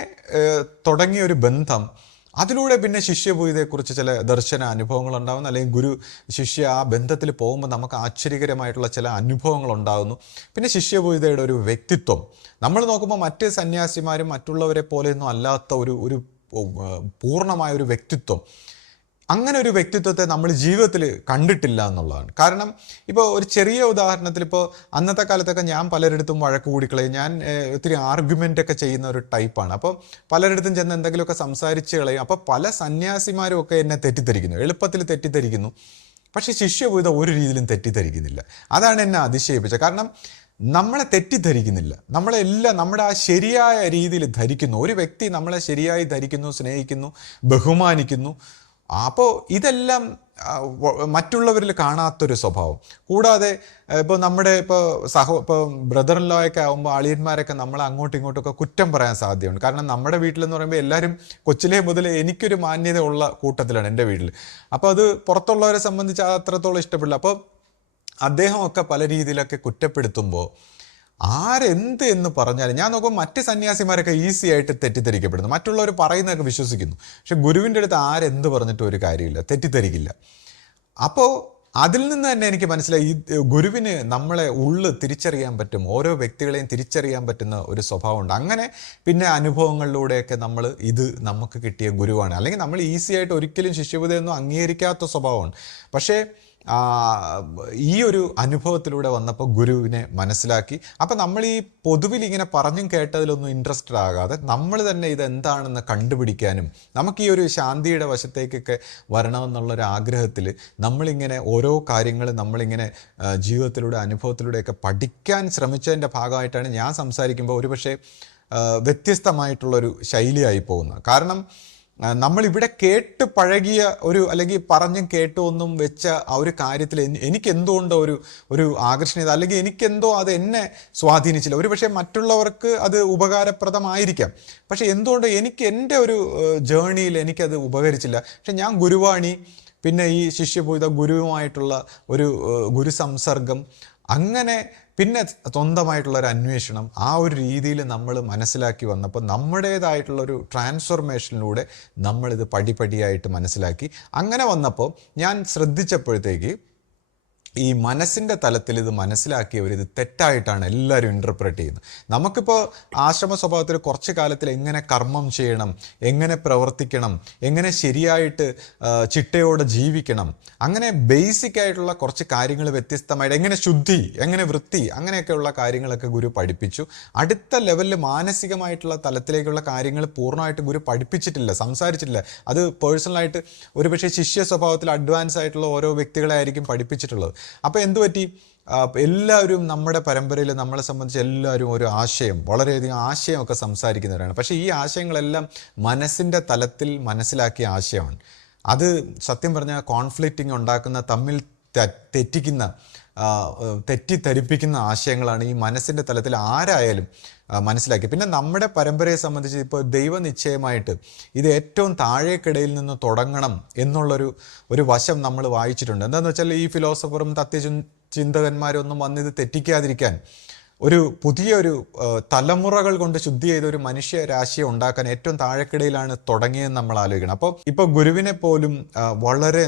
തുടങ്ങിയ ഒരു ബന്ധം, അതിലൂടെ പിന്നെ ശിഷ്യപൂജിതയെക്കുറിച്ച് ചില ദർശന അനുഭവങ്ങൾ ഉണ്ടാകുന്നു, അല്ലെങ്കിൽ ഗുരു ശിഷ്യ ആ ബന്ധത്തിൽ പോകുമ്പോൾ നമുക്ക് ആശ്ചര്യകരമായിട്ടുള്ള ചില അനുഭവങ്ങൾ ഉണ്ടാകുന്നു. പിന്നെ ശിഷ്യപൂജിതയുടെ ഒരു വ്യക്തിത്വം നമ്മൾ നോക്കുമ്പോൾ മറ്റ് സന്യാസിമാരും മറ്റുള്ളവരെ പോലെയൊന്നും അല്ലാത്ത ഒരു പൂർണ്ണമായ ഒരു വ്യക്തിത്വം, അങ്ങനെ ഒരു വ്യക്തിത്വത്തെ നമ്മൾ ജീവിതത്തിൽ കണ്ടിട്ടില്ല എന്നുള്ളതാണ്. കാരണം ഇപ്പോൾ ഒരു ചെറിയ ഉദാഹരണത്തിൽ, ഇപ്പോൾ അന്നത്തെ കാലത്തൊക്കെ ഞാൻ പലരിടത്തും വഴക്ക് കൂടിക്കളയും, ഞാൻ ഒത്തിരി ആർഗ്യുമെൻ്റ് ഒക്കെ ചെയ്യുന്ന ഒരു ടൈപ്പാണ്. അപ്പോൾ പലരിടത്തും ചെന്ന് എന്തെങ്കിലുമൊക്കെ സംസാരിച്ച് കളയും. അപ്പോൾ പല സന്യാസിമാരും ഒക്കെ എന്നെ തെറ്റിദ്ധരിക്കുന്നു, എളുപ്പത്തിൽ തെറ്റിദ്ധരിക്കുന്നു. പക്ഷേ ശിഷ്യപൂജിത ഒരു രീതിയിലും തെറ്റിദ്ധരിക്കുന്നില്ല. അതാണ് എന്നെ അതിശയിപ്പിച്ചത്. കാരണം നമ്മളെ തെറ്റിദ്ധരിക്കുന്നില്ല, നമ്മളെല്ലാം നമ്മുടെ ആ ശരിയായ രീതിയിൽ ധരിക്കുന്നു. ഒരു വ്യക്തി നമ്മളെ ശരിയായി ധരിക്കുന്നു, സ്നേഹിക്കുന്നു, ബഹുമാനിക്കുന്നു. അപ്പോൾ ഇതെല്ലാം മറ്റുള്ളവരിൽ കാണാത്തൊരു സ്വഭാവം. കൂടാതെ ഇപ്പോൾ നമ്മുടെ ഇപ്പോൾ ബ്രദർ ഇൻ ലോ ഒക്കെ ആകുമ്പോൾ അളിയന്മാരൊക്കെ നമ്മളെ അങ്ങോട്ടും ഇങ്ങോട്ടൊക്കെ കുറ്റം പറയാൻ സാധ്യതയുണ്ട്. കാരണം നമ്മുടെ വീട്ടിലെന്ന് പറയുമ്പോൾ എല്ലാവരും കൊച്ചിലേ മുതൽ എനിക്കൊരു മാന്യത ഉള്ള കൂട്ടത്തിലാണ് എൻ്റെ വീട്ടിൽ. അപ്പോൾ അത് പുറത്തുള്ളവരെ സംബന്ധിച്ച് അത്രത്തോളം ഇഷ്ടപ്പെടില്ല. അപ്പോൾ അദ്ദേഹമൊക്കെ പല രീതിയിലൊക്കെ കുറ്റപ്പെടുത്തുമ്പോൾ ആരെന്ത് എന്ന് പറഞ്ഞാലും ഞാൻ നോക്കുമ്പോൾ മറ്റ് സന്യാസിമാരൊക്കെ ഈസി ആയിട്ട് തെറ്റിദ്ധരിക്കപ്പെടുന്നു, മറ്റുള്ളവർ പറയുന്നതൊക്കെ വിശ്വസിക്കുന്നു. പക്ഷെ ഗുരുവിൻ്റെ അടുത്ത് ആരെന്ത് പറഞ്ഞിട്ടും ഒരു കാര്യമില്ല, തെറ്റിദ്ധരിക്കില്ല. അപ്പോൾ അതിൽ നിന്ന് തന്നെ എനിക്ക് മനസ്സിലായി ഈ ഗുരുവിന് നമ്മളെ ഉള്ളു തിരിച്ചറിയാൻ പറ്റും, ഓരോ വ്യക്തികളെയും തിരിച്ചറിയാൻ പറ്റുന്ന ഒരു സ്വഭാവമുണ്ട്. അങ്ങനെ പിന്നെ അനുഭവങ്ങളിലൂടെയൊക്കെ നമ്മൾ ഇത് നമുക്ക് കിട്ടിയ ഗുരുവാണ്. അല്ലെങ്കിൽ നമ്മൾ ഈസി ആയിട്ട് ഒരിക്കലും ശിഷ്യബുദ്ധിയൊന്നും അംഗീകരിക്കാത്ത സ്വഭാവമാണ്. പക്ഷേ ഈ ഒരു അനുഭവത്തിലൂടെ വന്നപ്പോൾ ഗുരുവിനെ മനസ്സിലാക്കി. അപ്പം നമ്മൾ ഈ പൊതുവിൽ ഇങ്ങനെ പറഞ്ഞും കേട്ടതിലൊന്നും ഇൻട്രസ്റ്റഡ് ആകാതെ നമ്മൾ തന്നെ ഇതെന്താണെന്ന് കണ്ടുപിടിക്കാനും നമുക്ക് ഈ ഒരു ശാന്തിയുടെ വശത്തേക്കൊക്കെ വരണമെന്നുള്ളൊരു ആഗ്രഹത്തിൽ നമ്മളിങ്ങനെ ഓരോ കാര്യങ്ങൾ നമ്മളിങ്ങനെ ജീവിതത്തിലൂടെ അനുഭവത്തിലൂടെയൊക്കെ പഠിക്കാൻ ശ്രമിച്ചതിൻ്റെ ഭാഗമായിട്ടാണ് ഞാൻ സംസാരിക്കുമ്പോൾ ഒരുപക്ഷെ വ്യത്യസ്തമായിട്ടുള്ളൊരു ശൈലിയായി പോകുന്നത്. കാരണം നമ്മളിവിടെ കേട്ട് പഴകിയ ഒരു അല്ലെങ്കിൽ പറഞ്ഞും കേട്ടും ഒന്നും വെച്ച ആ ഒരു കാര്യത്തിൽ എനിക്കെന്തുകൊണ്ടോ ഒരു ആകർഷണീയത, അല്ലെങ്കിൽ എനിക്കെന്തോ അത് എന്നെ സ്വാധീനിച്ചില്ല. ഒരു പക്ഷേ മറ്റുള്ളവർക്ക് അത് ഉപകാരപ്രദമായിരിക്കാം, പക്ഷെ എന്തുകൊണ്ടോ എനിക്ക് എൻ്റെ ഒരു ജേർണിയിൽ എനിക്കത് ഉപകരിച്ചില്ല. പക്ഷെ ഞാൻ ഗുരുവാണി, പിന്നെ ഈ ശിഷ്യപൂജിത ഗുരുവുമായിട്ടുള്ള ഒരു ഗുരു സംസർഗം, അങ്ങനെ പിന്നെ സ്വന്തമായിട്ടുള്ളൊരു അന്വേഷണം, ആ ഒരു രീതിയിൽ നമ്മൾ മനസ്സിലാക്കി വന്നപ്പോൾ നമ്മുടേതായിട്ടുള്ളൊരു ട്രാൻസ്ഫോർമേഷനിലൂടെ നമ്മളിത് പടിപടിയായിട്ട് മനസ്സിലാക്കി. അങ്ങനെ വന്നപ്പോൾ ഞാൻ ശ്രദ്ധിച്ചപ്പോഴത്തേക്ക് ഈ മനസ്സിൻ്റെ തലത്തിൽ ഇത് മനസ്സിലാക്കിയവർ ഇത് തെറ്റായിട്ടാണ് എല്ലാവരും ഇൻ്റർപ്രറ്റ് ചെയ്യുന്നത്. നമുക്കിപ്പോൾ ആശ്രമ സ്വഭാവത്തിൽ കുറച്ച് കാലത്തിൽ എങ്ങനെ കർമ്മം ചെയ്യണം, എങ്ങനെ പ്രവർത്തിക്കണം, എങ്ങനെ ശരിയായിട്ട് ചിട്ടയോടെ ജീവിക്കണം, അങ്ങനെ ബേസിക് ആയിട്ടുള്ള കുറച്ച് കാര്യങ്ങൾ വ്യത്യസ്തമായിട്ട് എങ്ങനെ ശുദ്ധി, എങ്ങനെ വൃത്തി, അങ്ങനെയൊക്കെയുള്ള കാര്യങ്ങളൊക്കെ ഗുരു പഠിപ്പിച്ചു. അടുത്ത ലെവലിൽ മാനസികമായിട്ടുള്ള തലത്തിലേക്കുള്ള കാര്യങ്ങൾ പൂർണ്ണമായിട്ട് ഗുരു പഠിപ്പിച്ചിട്ടില്ല, സംസാരിച്ചിട്ടില്ല. അത് പേഴ്സണലായിട്ട് ഒരുപക്ഷെ ശിഷ്യ സ്വഭാവത്തിൽ അഡ്വാൻസ് ആയിട്ടുള്ള ഓരോ വ്യക്തികളെ ആയിരിക്കും പഠിപ്പിച്ചിട്ടുള്ളത്. അപ്പോൾ എന്തു പറ്റി, എല്ലാവരും നമ്മുടെ പരമ്പരയിൽ നമ്മളെ സംബന്ധിച്ച് എല്ലാവരും ഒരു ആശയം, വളരെയധികം ആശയമൊക്കെ സംസാരിക്കുന്നവരാണ്. പക്ഷേ ഈ ആശയങ്ങളെല്ലാം മനസ്സിൻ്റെ തലത്തിൽ മനസ്സിലാക്കിയ ആശയമാണ്. അത് സത്യം പറഞ്ഞാൽ കോൺഫ്ലിക്റ്റിംഗ് ഉണ്ടാക്കുന്ന, തമ്മിൽ തെറ്റിക്കുന്ന, തെറ്റിദ്ധരിപ്പിക്കുന്ന ആശയങ്ങളാണ് ഈ മനസ്സിൻ്റെ തലത്തിൽ ആരായാലും മനസ്സിലാക്കി. പിന്നെ നമ്മുടെ പരമ്പരയെ സംബന്ധിച്ച് ഇപ്പോൾ ദൈവനിശ്ചയമായിട്ട് ഇത് ഏറ്റവും താഴേക്കിടയിൽ നിന്ന് തുടങ്ങണം എന്നുള്ളൊരു വശം നമ്മൾ വായിച്ചിട്ടുണ്ട്. എന്താണെന്ന് വെച്ചാൽ ഈ ഫിലോസഫറും തത്വചിന്തകന്മാരും ഒന്നും വന്ന് ഇത് തെറ്റിക്കാതിരിക്കാൻ, ഒരു പുതിയൊരു തലമുറകൾ കൊണ്ട് ശുദ്ധി ചെയ്ത ഒരു മനുഷ്യരാശിയെ ഉണ്ടാക്കാൻ ഏറ്റവും താഴെക്കിടയിലാണ് തുടങ്ങിയെന്ന് നമ്മൾ ആലോചിക്കണം. അപ്പോൾ ഇപ്പോൾ ഗുരുവിനെ പോലും വളരെ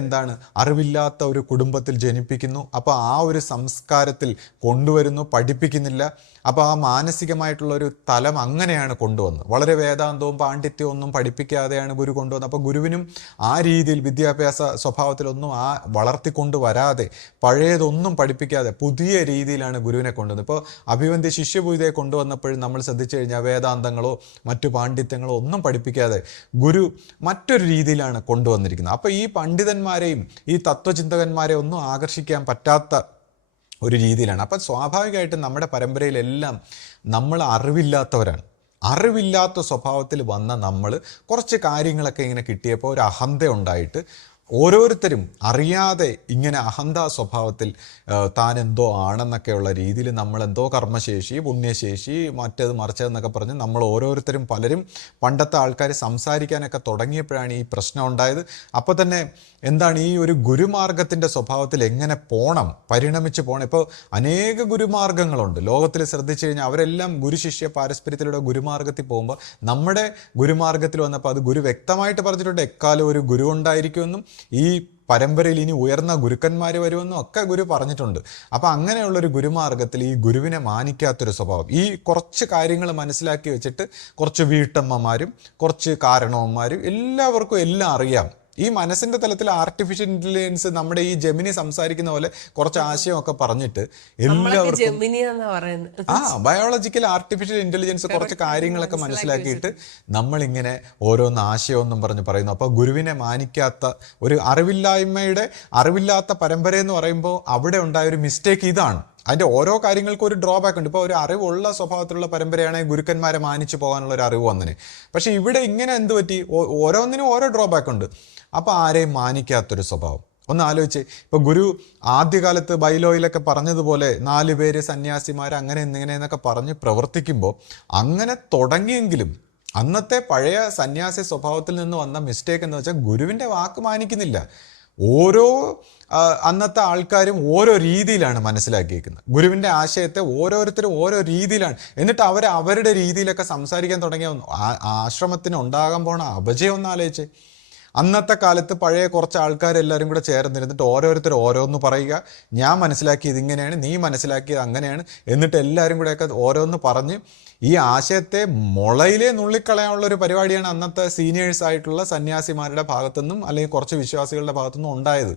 അറിവില്ലാത്ത ഒരു കുടുംബത്തിൽ ജനിപ്പിക്കുന്നു. അപ്പോൾ ആ ഒരു സംസ്കാരത്തിൽ കൊണ്ടുവരുന്നു, പഠിപ്പിക്കുന്നില്ല. അപ്പോൾ ആ മാനസികമായിട്ടുള്ളൊരു തലം അങ്ങനെയാണ് കൊണ്ടുവന്നത്. വളരെ വേദാന്തവും പാണ്ഡിത്യവും ഒന്നും പഠിപ്പിക്കാതെയാണ് ഗുരു കൊണ്ടുവന്നത്. അപ്പോൾ ഗുരുവിനും ആ രീതിയിൽ വിദ്യാഭ്യാസ സ്വഭാവത്തിലൊന്നും വളർത്തിക്കൊണ്ട് വരാതെ, പഴയതൊന്നും പഠിപ്പിക്കാതെ പുതിയ രീതിയിലാണ് ഗുരുവിനെ കൊണ്ടുവന്നത്. ഇപ്പോൾ അഭിവന്ദ്യ ശിഷ്യപൂജിതയെ കൊണ്ടുവന്നപ്പോഴും നമ്മൾ ശ്രദ്ധിച്ചു കഴിഞ്ഞാൽ വേദാന്തങ്ങളോ മറ്റു പാണ്ഡിത്യങ്ങളോ ഒന്നും പഠിപ്പിക്കാതെ ഗുരു മറ്റൊരു രീതിയിലാണ് കൊണ്ടുവന്നിരിക്കുന്നത്. അപ്പോൾ ഈ പണ്ഡിതന്മാരെയും ഈ തത്വചിന്തകന്മാരെയും ഒന്നും ആകർഷിക്കാൻ പറ്റാത്ത ഒരു രീതിയിലാണ്. അപ്പം സ്വാഭാവികമായിട്ടും നമ്മുടെ പരമ്പരയിലെല്ലാം നമ്മൾ അറിവില്ലാത്തവരാണ്. അറിവില്ലാത്ത സ്വഭാവത്തിൽ വന്ന നമ്മൾ കുറച്ച് കാര്യങ്ങളൊക്കെ ഇങ്ങനെ കിട്ടിയപ്പോൾ ഒരു അഹന്ത ഉണ്ടായിട്ട് ഓരോരുത്തരും അറിയാതെ ഇങ്ങനെ അഹന്താ സ്വഭാവത്തിൽ താൻ എന്തോ ആണെന്നൊക്കെയുള്ള രീതിയിൽ നമ്മളെന്തോ കർമ്മശേഷി, പുണ്യശേഷി, മറ്റേത് മറിച്ചതെന്നൊക്കെ പറഞ്ഞ് നമ്മൾ ഓരോരുത്തരും പലരും പണ്ടത്തെ ആൾക്കാർ സംസാരിക്കാനൊക്കെ തുടങ്ങിയപ്പോഴാണ് ഈ പ്രശ്നം ഉണ്ടായത്. അപ്പോൾ തന്നെ ഈ ഒരു ഗുരുമാർഗത്തിൻ്റെ സ്വഭാവത്തിൽ എങ്ങനെ പോകണം, പരിണമിച്ച് പോകണം. ഇപ്പോൾ അനേക ഗുരുമാർഗങ്ങളുണ്ട് ലോകത്തിൽ. ശ്രദ്ധിച്ചു കഴിഞ്ഞാൽ അവരെല്ലാം ഗുരുശിഷ്യ പാരസ്പര്യത്തിലൂടെ ഗുരുമാർഗത്തിൽ പോകുമ്പോൾ നമ്മുടെ ഗുരുമാർഗത്തിൽ വന്നപ്പോൾ അത് ഗുരു വ്യക്തമായിട്ട് പറഞ്ഞിട്ടുണ്ട്, എക്കാലം ഒരു ഗുരു ഉണ്ടായിരിക്കുമെന്നും ഈ പരമ്പരയിൽ ഇനി ഉയർന്ന ഗുരുക്കന്മാർ വരുമെന്നും ഒക്കെ ഗുരു പറഞ്ഞിട്ടുണ്ട്. അപ്പോൾ അങ്ങനെയുള്ളൊരു ഗുരുമാർഗത്തിൽ ഈ ഗുരുവിനെ മാനിക്കാത്തൊരു സ്വഭാവം, ഈ കുറച്ച് കാര്യങ്ങൾ മനസ്സിലാക്കി വെച്ചിട്ട് കുറച്ച് വീട്ടമ്മമാരും കുറച്ച് കാരണവന്മാരും എല്ലാവർക്കും എല്ലാം അറിയാം. ഈ മനസ്സിൻ്റെ തലത്തിൽ ആർട്ടിഫിഷ്യൽ ഇൻ്റലിജൻസ് നമ്മുടെ ഈ ജെമിനി സംസാരിക്കുന്ന പോലെ കുറച്ച് ആശയമൊക്കെ പറഞ്ഞിട്ട് എല്ലാവർക്കും ബയോളജിക്കൽ ആർട്ടിഫിഷ്യൽ ഇൻ്റലിജൻസ് കുറച്ച് കാര്യങ്ങളൊക്കെ മനസ്സിലാക്കിയിട്ട് നമ്മളിങ്ങനെ ഓരോന്ന് ആശയമൊന്നും പറഞ്ഞ് പറയുന്നു. അപ്പോൾ ഗുരുവിനെ മാനിക്കാത്ത ഒരു അറിവില്ലാത്ത പരമ്പരയെന്ന് പറയുമ്പോൾ അവിടെ ഉണ്ടായ ഒരു മിസ്റ്റേക്ക് ഇതാണ്. അതിൻ്റെ ഓരോ കാര്യങ്ങൾക്കും ഒരു ഡ്രോബാക്ക് ഉണ്ട്. ഇപ്പോൾ ഒരു അറിവുള്ള സ്വഭാവത്തിലുള്ള പരമ്പരയാണെങ്കിൽ ഗുരുക്കന്മാരെ മാനിച്ചു പോകാനുള്ള ഒരു അറിവ് വന്നതിന്. പക്ഷേ ഇവിടെ ഇങ്ങനെ എന്ത് പറ്റി, ഓരോന്നിനും ഓരോ ഡ്രോബാക്ക് ഉണ്ട്. അപ്പോൾ ആരെയും മാനിക്കാത്തൊരു സ്വഭാവം. ഒന്ന് ആലോചിച്ച്, ഇപ്പോൾ ഗുരു ആദ്യകാലത്ത് ബൈലോയിലൊക്കെ പറഞ്ഞതുപോലെ 4 പേര് സന്യാസിമാർ അങ്ങനെ എന്നൊക്കെ പറഞ്ഞ് പ്രവർത്തിക്കുമ്പോൾ അങ്ങനെ തുടങ്ങിയെങ്കിലും അന്നത്തെ പഴയ സന്യാസി സ്വഭാവത്തിൽ നിന്ന് വന്ന മിസ്റ്റേക്ക് എന്ന് വെച്ചാൽ ഗുരുവിൻ്റെ വാക്ക് മാനിക്കുന്നില്ല. ഓരോ അന്നത്തെ ആൾക്കാരും ഓരോ രീതിയിലാണ് മനസ്സിലാക്കിയിരിക്കുന്നത്. ഗുരുവിൻ്റെ ആശയത്തെ ഓരോരുത്തരും ഓരോ രീതിയിലാണ്. എന്നിട്ട് അവരുടെ രീതിയിലൊക്കെ സംസാരിക്കാൻ തുടങ്ങിയ ആശ്രമത്തിന് ഉണ്ടാകാൻ പോണ അപജയം ഒന്ന് ആലോചിച്ച്. അന്നത്തെ കാലത്ത് പഴയ കുറച്ച് ആൾക്കാരെല്ലാവരും കൂടെ ചേർന്നിരുന്നിട്ട് ഓരോരുത്തർ ഓരോന്ന് പറയുക, ഞാൻ മനസ്സിലാക്കിയത് ഇങ്ങനെയാണ്, നീ മനസ്സിലാക്കിയത് അങ്ങനെയാണ്, എന്നിട്ട് എല്ലാവരും കൂടെയൊക്കെ ഓരോന്ന് പറഞ്ഞ് ഈ ആശയത്തെ മുളയിലേ നുള്ളിക്കളയാനുള്ള ഒരു പരിപാടിയാണ് അന്നത്തെ സീനിയേഴ്സ് ആയിട്ടുള്ള സന്യാസിമാരുടെ ഭാഗത്തുനിന്നും അല്ലെങ്കിൽ കുറച്ച് വിശ്വാസികളുടെ ഭാഗത്തുനിന്നും ഉണ്ടായത്.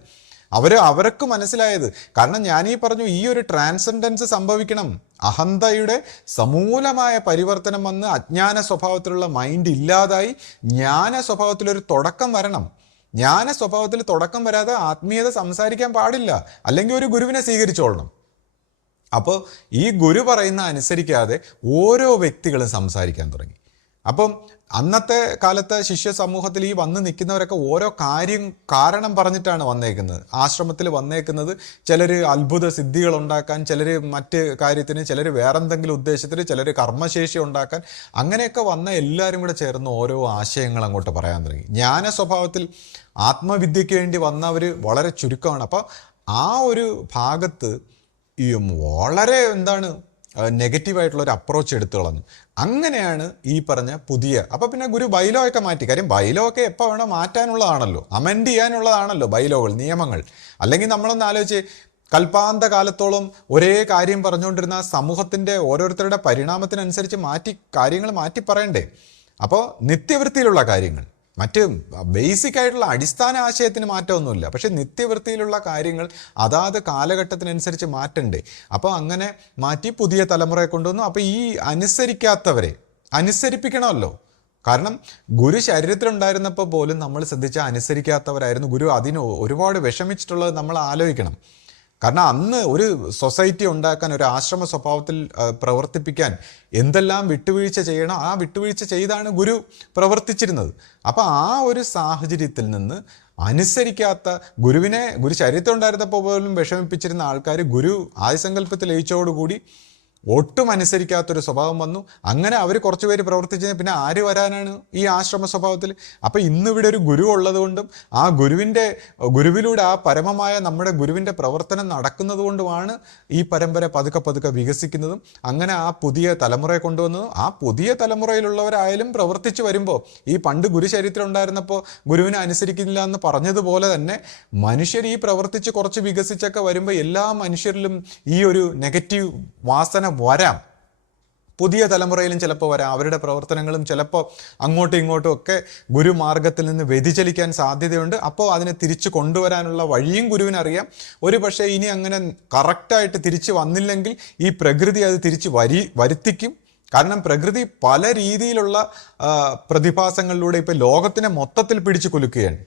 അവർക്ക് മനസ്സിലായത്. കാരണം ഞാനീ പറഞ്ഞു, ഈ ഒരു ട്രാൻസെൻഡൻസ് സംഭവിക്കണം. അഹന്തയുടെ സമൂലമായ പരിവർത്തനം വന്ന് അജ്ഞാന സ്വഭാവത്തിലുള്ള മൈൻഡ് ഇല്ലാതായി ജ്ഞാന സ്വഭാവത്തിലൊരു തുടക്കം വരണം. ജ്ഞാന സ്വഭാവത്തിൽ തുടക്കം വരാതെ ആത്മീയത സംസാരിക്കാൻ പാടില്ല. അല്ലെങ്കിൽ ഒരു ഗുരുവിനെ സ്വീകരിച്ചോളണം. അപ്പോൾ ഈ ഗുരു പറയുന്ന അനുസരിക്കാതെ ഓരോ വ്യക്തികളും സംസാരിക്കാൻ തുടങ്ങി. അപ്പം അന്നത്തെ കാലത്തെ ശിഷ്യ സമൂഹത്തിൽ ഈ വന്ന് നിൽക്കുന്നവരൊക്കെ ഓരോ കാരണം പറഞ്ഞിട്ടാണ് വന്നേക്കുന്നത്. ആശ്രമത്തിൽ വന്നേക്കുന്നത് ചിലർ അത്ഭുത സിദ്ധികൾ ഉണ്ടാക്കാൻ, ചിലർ മറ്റ് കാര്യത്തിന്, ചിലർ വേറെന്തെങ്കിലും ഉദ്ദേശത്തിന്, ചിലർ കർമ്മശേഷി ഉണ്ടാക്കാൻ, അങ്ങനെയൊക്കെ വന്ന എല്ലാവരും കൂടെ ചേർന്ന് ഓരോ ആശയങ്ങൾ അങ്ങോട്ട് പറയാൻ തുടങ്ങി. ജ്ഞാന സ്വഭാവത്തിൽ ആത്മവിദ്യയ്ക്ക് വേണ്ടി വന്നവർ വളരെ ചുരുക്കമാണ്. അപ്പോൾ ആ ഒരു ഭാഗത്ത് ഈ വളരെ നെഗറ്റീവായിട്ടുള്ളൊരു അപ്രോച്ച് എടുത്തു കളഞ്ഞു. അങ്ങനെയാണ് ഈ പറഞ്ഞ പുതിയ, അപ്പോൾ പിന്നെ ഗുരു ബൈലോ ഒക്കെ മാറ്റി. കാര്യം ബൈലോ ഒക്കെ എപ്പോൾ വേണോ മാറ്റാനുള്ളതാണല്ലോ, അമെൻഡ് ചെയ്യാനുള്ളതാണല്ലോ ബൈലോകൾ, നിയമങ്ങൾ. അല്ലെങ്കിൽ നമ്മളൊന്ന് ആലോചിച്ച്, കൽപ്പാന്ത കാലത്തോളം ഒരേ കാര്യം പറഞ്ഞുകൊണ്ടിരുന്ന സമൂഹത്തിൻ്റെ ഓരോരുത്തരുടെ പരിണാമത്തിനനുസരിച്ച് കാര്യങ്ങൾ മാറ്റി പറയണ്ടേ. അപ്പോൾ നിത്യവൃത്തിയിലുള്ള കാര്യങ്ങൾ, മറ്റ് ബേസിക് ആയിട്ടുള്ള അടിസ്ഥാന ആശയത്തിന് മാറ്റമൊന്നുമില്ല, പക്ഷെ നിത്യവൃത്തിയിലുള്ള കാര്യങ്ങൾ അതാത് കാലഘട്ടത്തിനനുസരിച്ച് മാറ്റണ്ടേ. അപ്പോൾ അങ്ങനെ മാറ്റി പുതിയ തലമുറയെ കൊണ്ടുവന്നു. അപ്പോൾ ഈ അനുസരിക്കാത്തവരെ അനുസരിപ്പിക്കണമല്ലോ. കാരണം ഗുരു ശരീരത്തിലുണ്ടായിരുന്നപ്പോൾ പോലും നമ്മൾ ശ്രദ്ധിച്ച അനുസരിക്കാത്തവരായിരുന്നു. ഗുരു അതിന് ഒരുപാട് വിഷമിച്ചിട്ടുള്ളത് നമ്മൾ ആലോചിക്കണം. കാരണം അന്ന് ഒരു സൊസൈറ്റി ഉണ്ടാക്കാൻ, ഒരു ആശ്രമ സ്വഭാവത്തിൽ പ്രവർത്തിപ്പിക്കാൻ എന്തെല്ലാം വിട്ടുവീഴ്ച ചെയ്യണം, ആ വിട്ടുവീഴ്ച ചെയ്താണ് ഗുരു പ്രവർത്തിച്ചിരുന്നത്. അപ്പോൾ ആ ഒരു സാഹചര്യത്തിൽ നിന്ന് അനുസരിക്കാത്ത ഗുരു ശരീരത്തിൽ ഉണ്ടായിരുന്നപ്പോൾ പോലും വിഷമിപ്പിച്ചിരുന്ന ആൾക്കാർ ഗുരു ആദിസങ്കല്പത്തിൽ ലയിച്ചോടുകൂടി ഒട്ടും അനുസരിക്കാത്തൊരു സ്വഭാവം വന്നു. അങ്ങനെ അവർ കുറച്ച് പേര് പ്രവർത്തിച്ചത് പിന്നെ ആര് വരാനാണ് ഈ ആശ്രമ സ്വഭാവത്തിൽ? അപ്പോൾ ഇന്നിവിടെ ഒരു ഗുരു ഉള്ളത് കൊണ്ടും ആ ഗുരുവിലൂടെ ആ പരമമായ നമ്മുടെ ഗുരുവിൻ്റെ പ്രവർത്തനം നടക്കുന്നത് കൊണ്ടുമാണ് ഈ പരമ്പര പതുക്കെ വികസിക്കുന്നതും അങ്ങനെ ആ പുതിയ തലമുറയെ കൊണ്ടുവന്നതും. ആ പുതിയ തലമുറയിലുള്ളവരായാലും പ്രവർത്തിച്ചു വരുമ്പോൾ ഈ പണ്ട് ഗുരു ശരീരത്തിലുണ്ടായിരുന്നപ്പോൾ ഗുരുവിനെ അനുസരിക്കുന്നില്ല എന്ന് പറഞ്ഞതുപോലെ തന്നെ മനുഷ്യർ ഈ പ്രവർത്തിച്ച് കുറച്ച് വികസിച്ചൊക്കെ വരുമ്പോൾ എല്ലാ മനുഷ്യരിലും ഈ ഒരു നെഗറ്റീവ് വാസന വരാം. പുതിയ തലമുറയിലും ചിലപ്പോൾ വരാം. അവരുടെ പ്രവർത്തനങ്ങളും ചിലപ്പോൾ അങ്ങോട്ടും ഇങ്ങോട്ടും ഒക്കെ ഗുരുമാർഗത്തിൽ നിന്ന് വ്യതിചലിക്കാൻ സാധ്യതയുണ്ട്. അപ്പോൾ അതിനെ തിരിച്ചു കൊണ്ടുവരാനുള്ള വഴിയും ഗുരുവിനറിയാം. ഒരു പക്ഷേ ഇനി അങ്ങനെ കറക്റ്റായിട്ട് തിരിച്ചു വന്നില്ലെങ്കിൽ ഈ പ്രകൃതി അത് തിരിച്ച് വരുത്തിക്കും. കാരണം പ്രകൃതി പല രീതിയിലുള്ള പ്രതിഭാസങ്ങളിലൂടെ ഇപ്പോൾ ലോകത്തിനെ മൊത്തത്തിൽ പിടിച്ചു കുലുക്കുകയാണ്.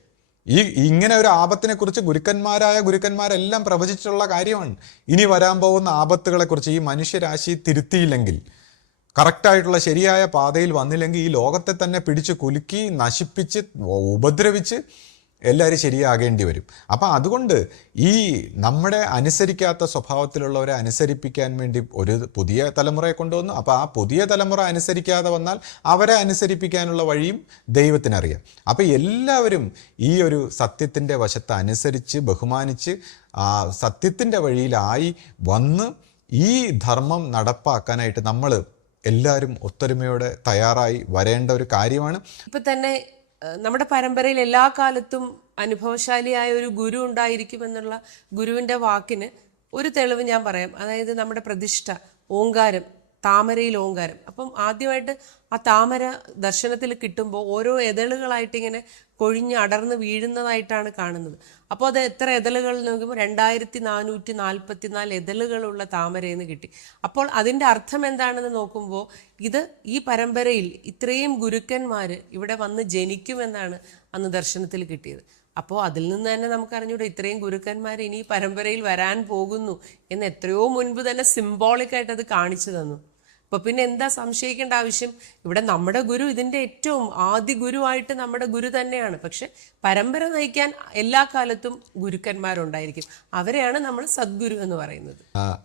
ഇങ്ങനെ ഒരു ആപത്തിനെ കുറിച്ച് ഗുരുക്കന്മാരെല്ലാം പ്രവചിച്ചിട്ടുള്ള കാര്യമാണ്. ഇനി വരാൻ പോകുന്ന ആപത്തുകളെക്കുറിച്ച് ഈ മനുഷ്യരാശി തിരുത്തിയില്ലെങ്കിൽ, കറക്റ്റായിട്ടുള്ള ശരിയായ പാതയിൽ വന്നില്ലെങ്കിൽ ഈ ലോകത്തെ തന്നെ പിടിച്ച് കുലുക്കി നശിപ്പിച്ച് ഉപദ്രവിച്ച് എല്ലാവരും ശരിയാകേണ്ടി വരും. അപ്പം അതുകൊണ്ട് ഈ നമ്മുടെ അനുസരിക്കാത്ത സ്വഭാവത്തിലുള്ളവരെ അനുസരിപ്പിക്കാൻ വേണ്ടി ഒരു പുതിയ തലമുറയെ കൊണ്ടുവന്നു. അപ്പോൾ ആ പുതിയ തലമുറ അനുസരിക്കാതെ വന്നാൽ അവരെ അനുസരിപ്പിക്കാനുള്ള വഴിയും ദൈവത്തിനറിയാം. അപ്പോൾ എല്ലാവരും ഈ ഒരു സത്യത്തിൻ്റെ വശത്ത് അനുസരിച്ച് ബഹുമാനിച്ച് ആ സത്യത്തിൻ്റെ വഴിയിലായി വന്ന് ഈ ധർമ്മം നടപ്പാക്കാനായിട്ട് നമ്മൾ എല്ലാവരും ഒത്തൊരുമയോടെ തയ്യാറായി വരേണ്ട ഒരു കാര്യമാണ്. ഇപ്പം തന്നെ നമ്മുടെ പരമ്പരയിൽ എല്ലാ കാലത്തും അനുഭവശാലിയായ ഒരു ഗുരു ഉണ്ടായിരിക്കുമെന്നുള്ള ഗുരുവിൻ്റെ വാക്കിന് ഒരു തെളിവ് ഞാൻ പറയാം. അതായത് നമ്മുടെ പ്രതിഷ്ഠ ഓങ്കാരം, താമരയിൽ ഓങ്കാരം. അപ്പം ആദ്യമായിട്ട് ആ താമര ദർശനത്തിൽ കിട്ടുമ്പോൾ ഓരോ എതളുകളായിട്ട് ഇങ്ങനെ കൊഴിഞ്ഞ് അടർന്ന് വീഴുന്നതായിട്ടാണ് കാണുന്നത്. അപ്പോൾ അത് എത്ര എതളുകൾ നോക്കുമ്പോൾ 2444 എതളുകളുള്ള താമരയെന്ന് കിട്ടി. അപ്പോൾ അതിൻ്റെ അർത്ഥം എന്താണെന്ന് നോക്കുമ്പോൾ ഈ പരമ്പരയിൽ ഇത്രയും ഗുരുക്കന്മാർ ഇവിടെ വന്ന് ജനിക്കുമെന്നാണ് അന്ന് ദർശനത്തിൽ കിട്ടിയത്. അപ്പോൾ അതിൽ നിന്ന് തന്നെ നമുക്കറിഞ്ഞൂടെ ഇത്രയും ഗുരുക്കന്മാർ ഇനി പരമ്പരയിൽ വരാൻ പോകുന്നു എന്ന് എത്രയോ മുൻപ് തന്നെ സിംബോളിക്കായിട്ട് അത് കാണിച്ചു തന്നു. അപ്പോൾ പിന്നെ എന്താ സംശയിക്കേണ്ട ആവശ്യം? ഇവിടെ നമ്മുടെ ഗുരു ഇതിൻ്റെ ഏറ്റവും ആദ്യ ഗുരുവായിട്ട് നമ്മുടെ ഗുരു തന്നെയാണ്. പക്ഷെ പരമ്പര നയിക്കാൻ എല്ലാ കാലത്തും ഗുരുക്കന്മാരുണ്ടായിരിക്കും. അവരെയാണ് നമ്മൾ സദ്ഗുരു എന്ന് പറയുന്നത്.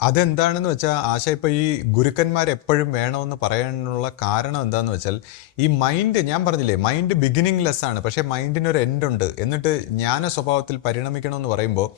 അതെന്താണെന്ന് വെച്ചാൽ ആശ, ഇപ്പോൾ ഈ ഗുരുക്കന്മാർ എപ്പോഴും വേണമെന്ന് പറയാനുള്ള കാരണം എന്താണെന്ന് വെച്ചാൽ, ഈ മൈൻഡ്, ഞാൻ പറഞ്ഞില്ലേ മൈൻഡ് ബിഗിനിങ് ലെസ് ആണ്, പക്ഷേ മൈൻഡിനൊരു എൻഡ് ഉണ്ട്. എന്നിട്ട് ജ്ഞാന സ്വഭാവത്തിൽ പരിണമിക്കണമെന്ന് പറയുമ്പോൾ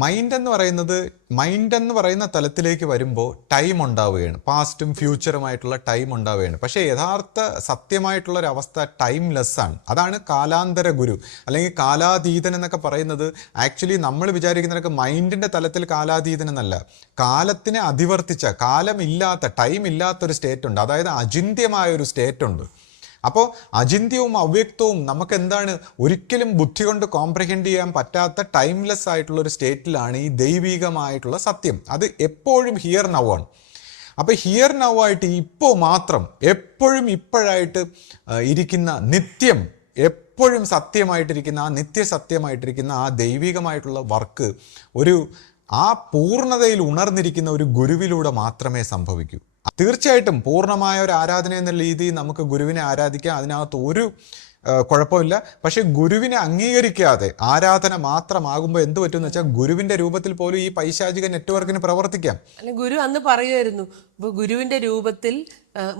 മൈൻഡ് എന്ന് പറയുന്ന തലത്തിലേക്ക് വരുമ്പോൾ ടൈം ഉണ്ടാവുകയാണ്, പാസ്റ്റും ഫ്യൂച്ചറുമായിട്ടുള്ള ടൈം ഉണ്ടാവുകയാണ്. പക്ഷേ യഥാർത്ഥ സത്യമായിട്ടുള്ളൊരവസ്ഥ ടൈം ലെസ് ആണ്. അതാണ് കാലാന്തര ഗുരു അല്ലെങ്കിൽ കാലാതീതൻ എന്നൊക്കെ പറയുന്നത്. ആക്ച്വലി നമ്മൾ വിചാരിക്കുന്നതൊക്കെ മൈൻഡിൻ്റെ തലത്തിൽ കാലാതീതൻ എന്നല്ല, കാലത്തിനെ അതിവർത്തിച്ച, കാലമില്ലാത്ത, ടൈം ഇല്ലാത്തൊരു സ്റ്റേറ്റ് ഉണ്ട്. അതായത് അചിന്ത്യമായൊരു സ്റ്റേറ്റ് ഉണ്ട്. അപ്പോൾ അചിന്ത്യവും അവ്യക്തവും നമുക്ക് എന്താണ്, ഒരിക്കലും ബുദ്ധി കൊണ്ട് കോംപ്രഹെൻഡ് ചെയ്യാൻ പറ്റാത്ത ടൈംലെസ് ആയിട്ടുള്ള ഒരു സ്റ്റേറ്റിലാണ് ഈ ദൈവികമായിട്ടുള്ള സത്യം. അത് എപ്പോഴും ഹിയർ നൗ ആണ്. അപ്പോൾ ഹിയർ നൗ ആയിട്ട് ഇപ്പോൾ മാത്രം എപ്പോഴും ഇപ്പോഴായിട്ട് ഇരിക്കുന്ന നിത്യം, എപ്പോഴും സത്യമായിട്ടിരിക്കുന്ന ആ നിത്യസത്യമായിട്ടിരിക്കുന്ന ആ ദൈവികമായിട്ടുള്ള വർക്ക് ആ പൂർണ്ണതയിൽ ഉണർന്നിരിക്കുന്ന ഒരു ഗുരുവിലൂടെ മാത്രമേ സംഭവിക്കൂ. തീർച്ചയായിട്ടും പൂർണ്ണമായ ഒരു ആരാധന എന്ന രീതിയിൽ നമുക്ക് ഗുരുവിനെ ആരാധിക്കാം, അതിനകത്ത് ഒരു കുഴപ്പമില്ല. പക്ഷെ ഗുരുവിനെ അംഗീകരിക്കാതെ ആരാധന മാത്രമാകുമ്പോൾ എന്ത് പറ്റുമെന്ന് വെച്ചാൽ ഗുരുവിന്റെ രൂപത്തിൽ പോലും ഈ പൈശാചിക നെറ്റ്വർക്കിന് പ്രവർത്തിക്കാം. അല്ല, ഗുരു അന്ന് പറയുമായിരുന്നു, ഇപ്പോൾ ഗുരുവിന്റെ രൂപത്തിൽ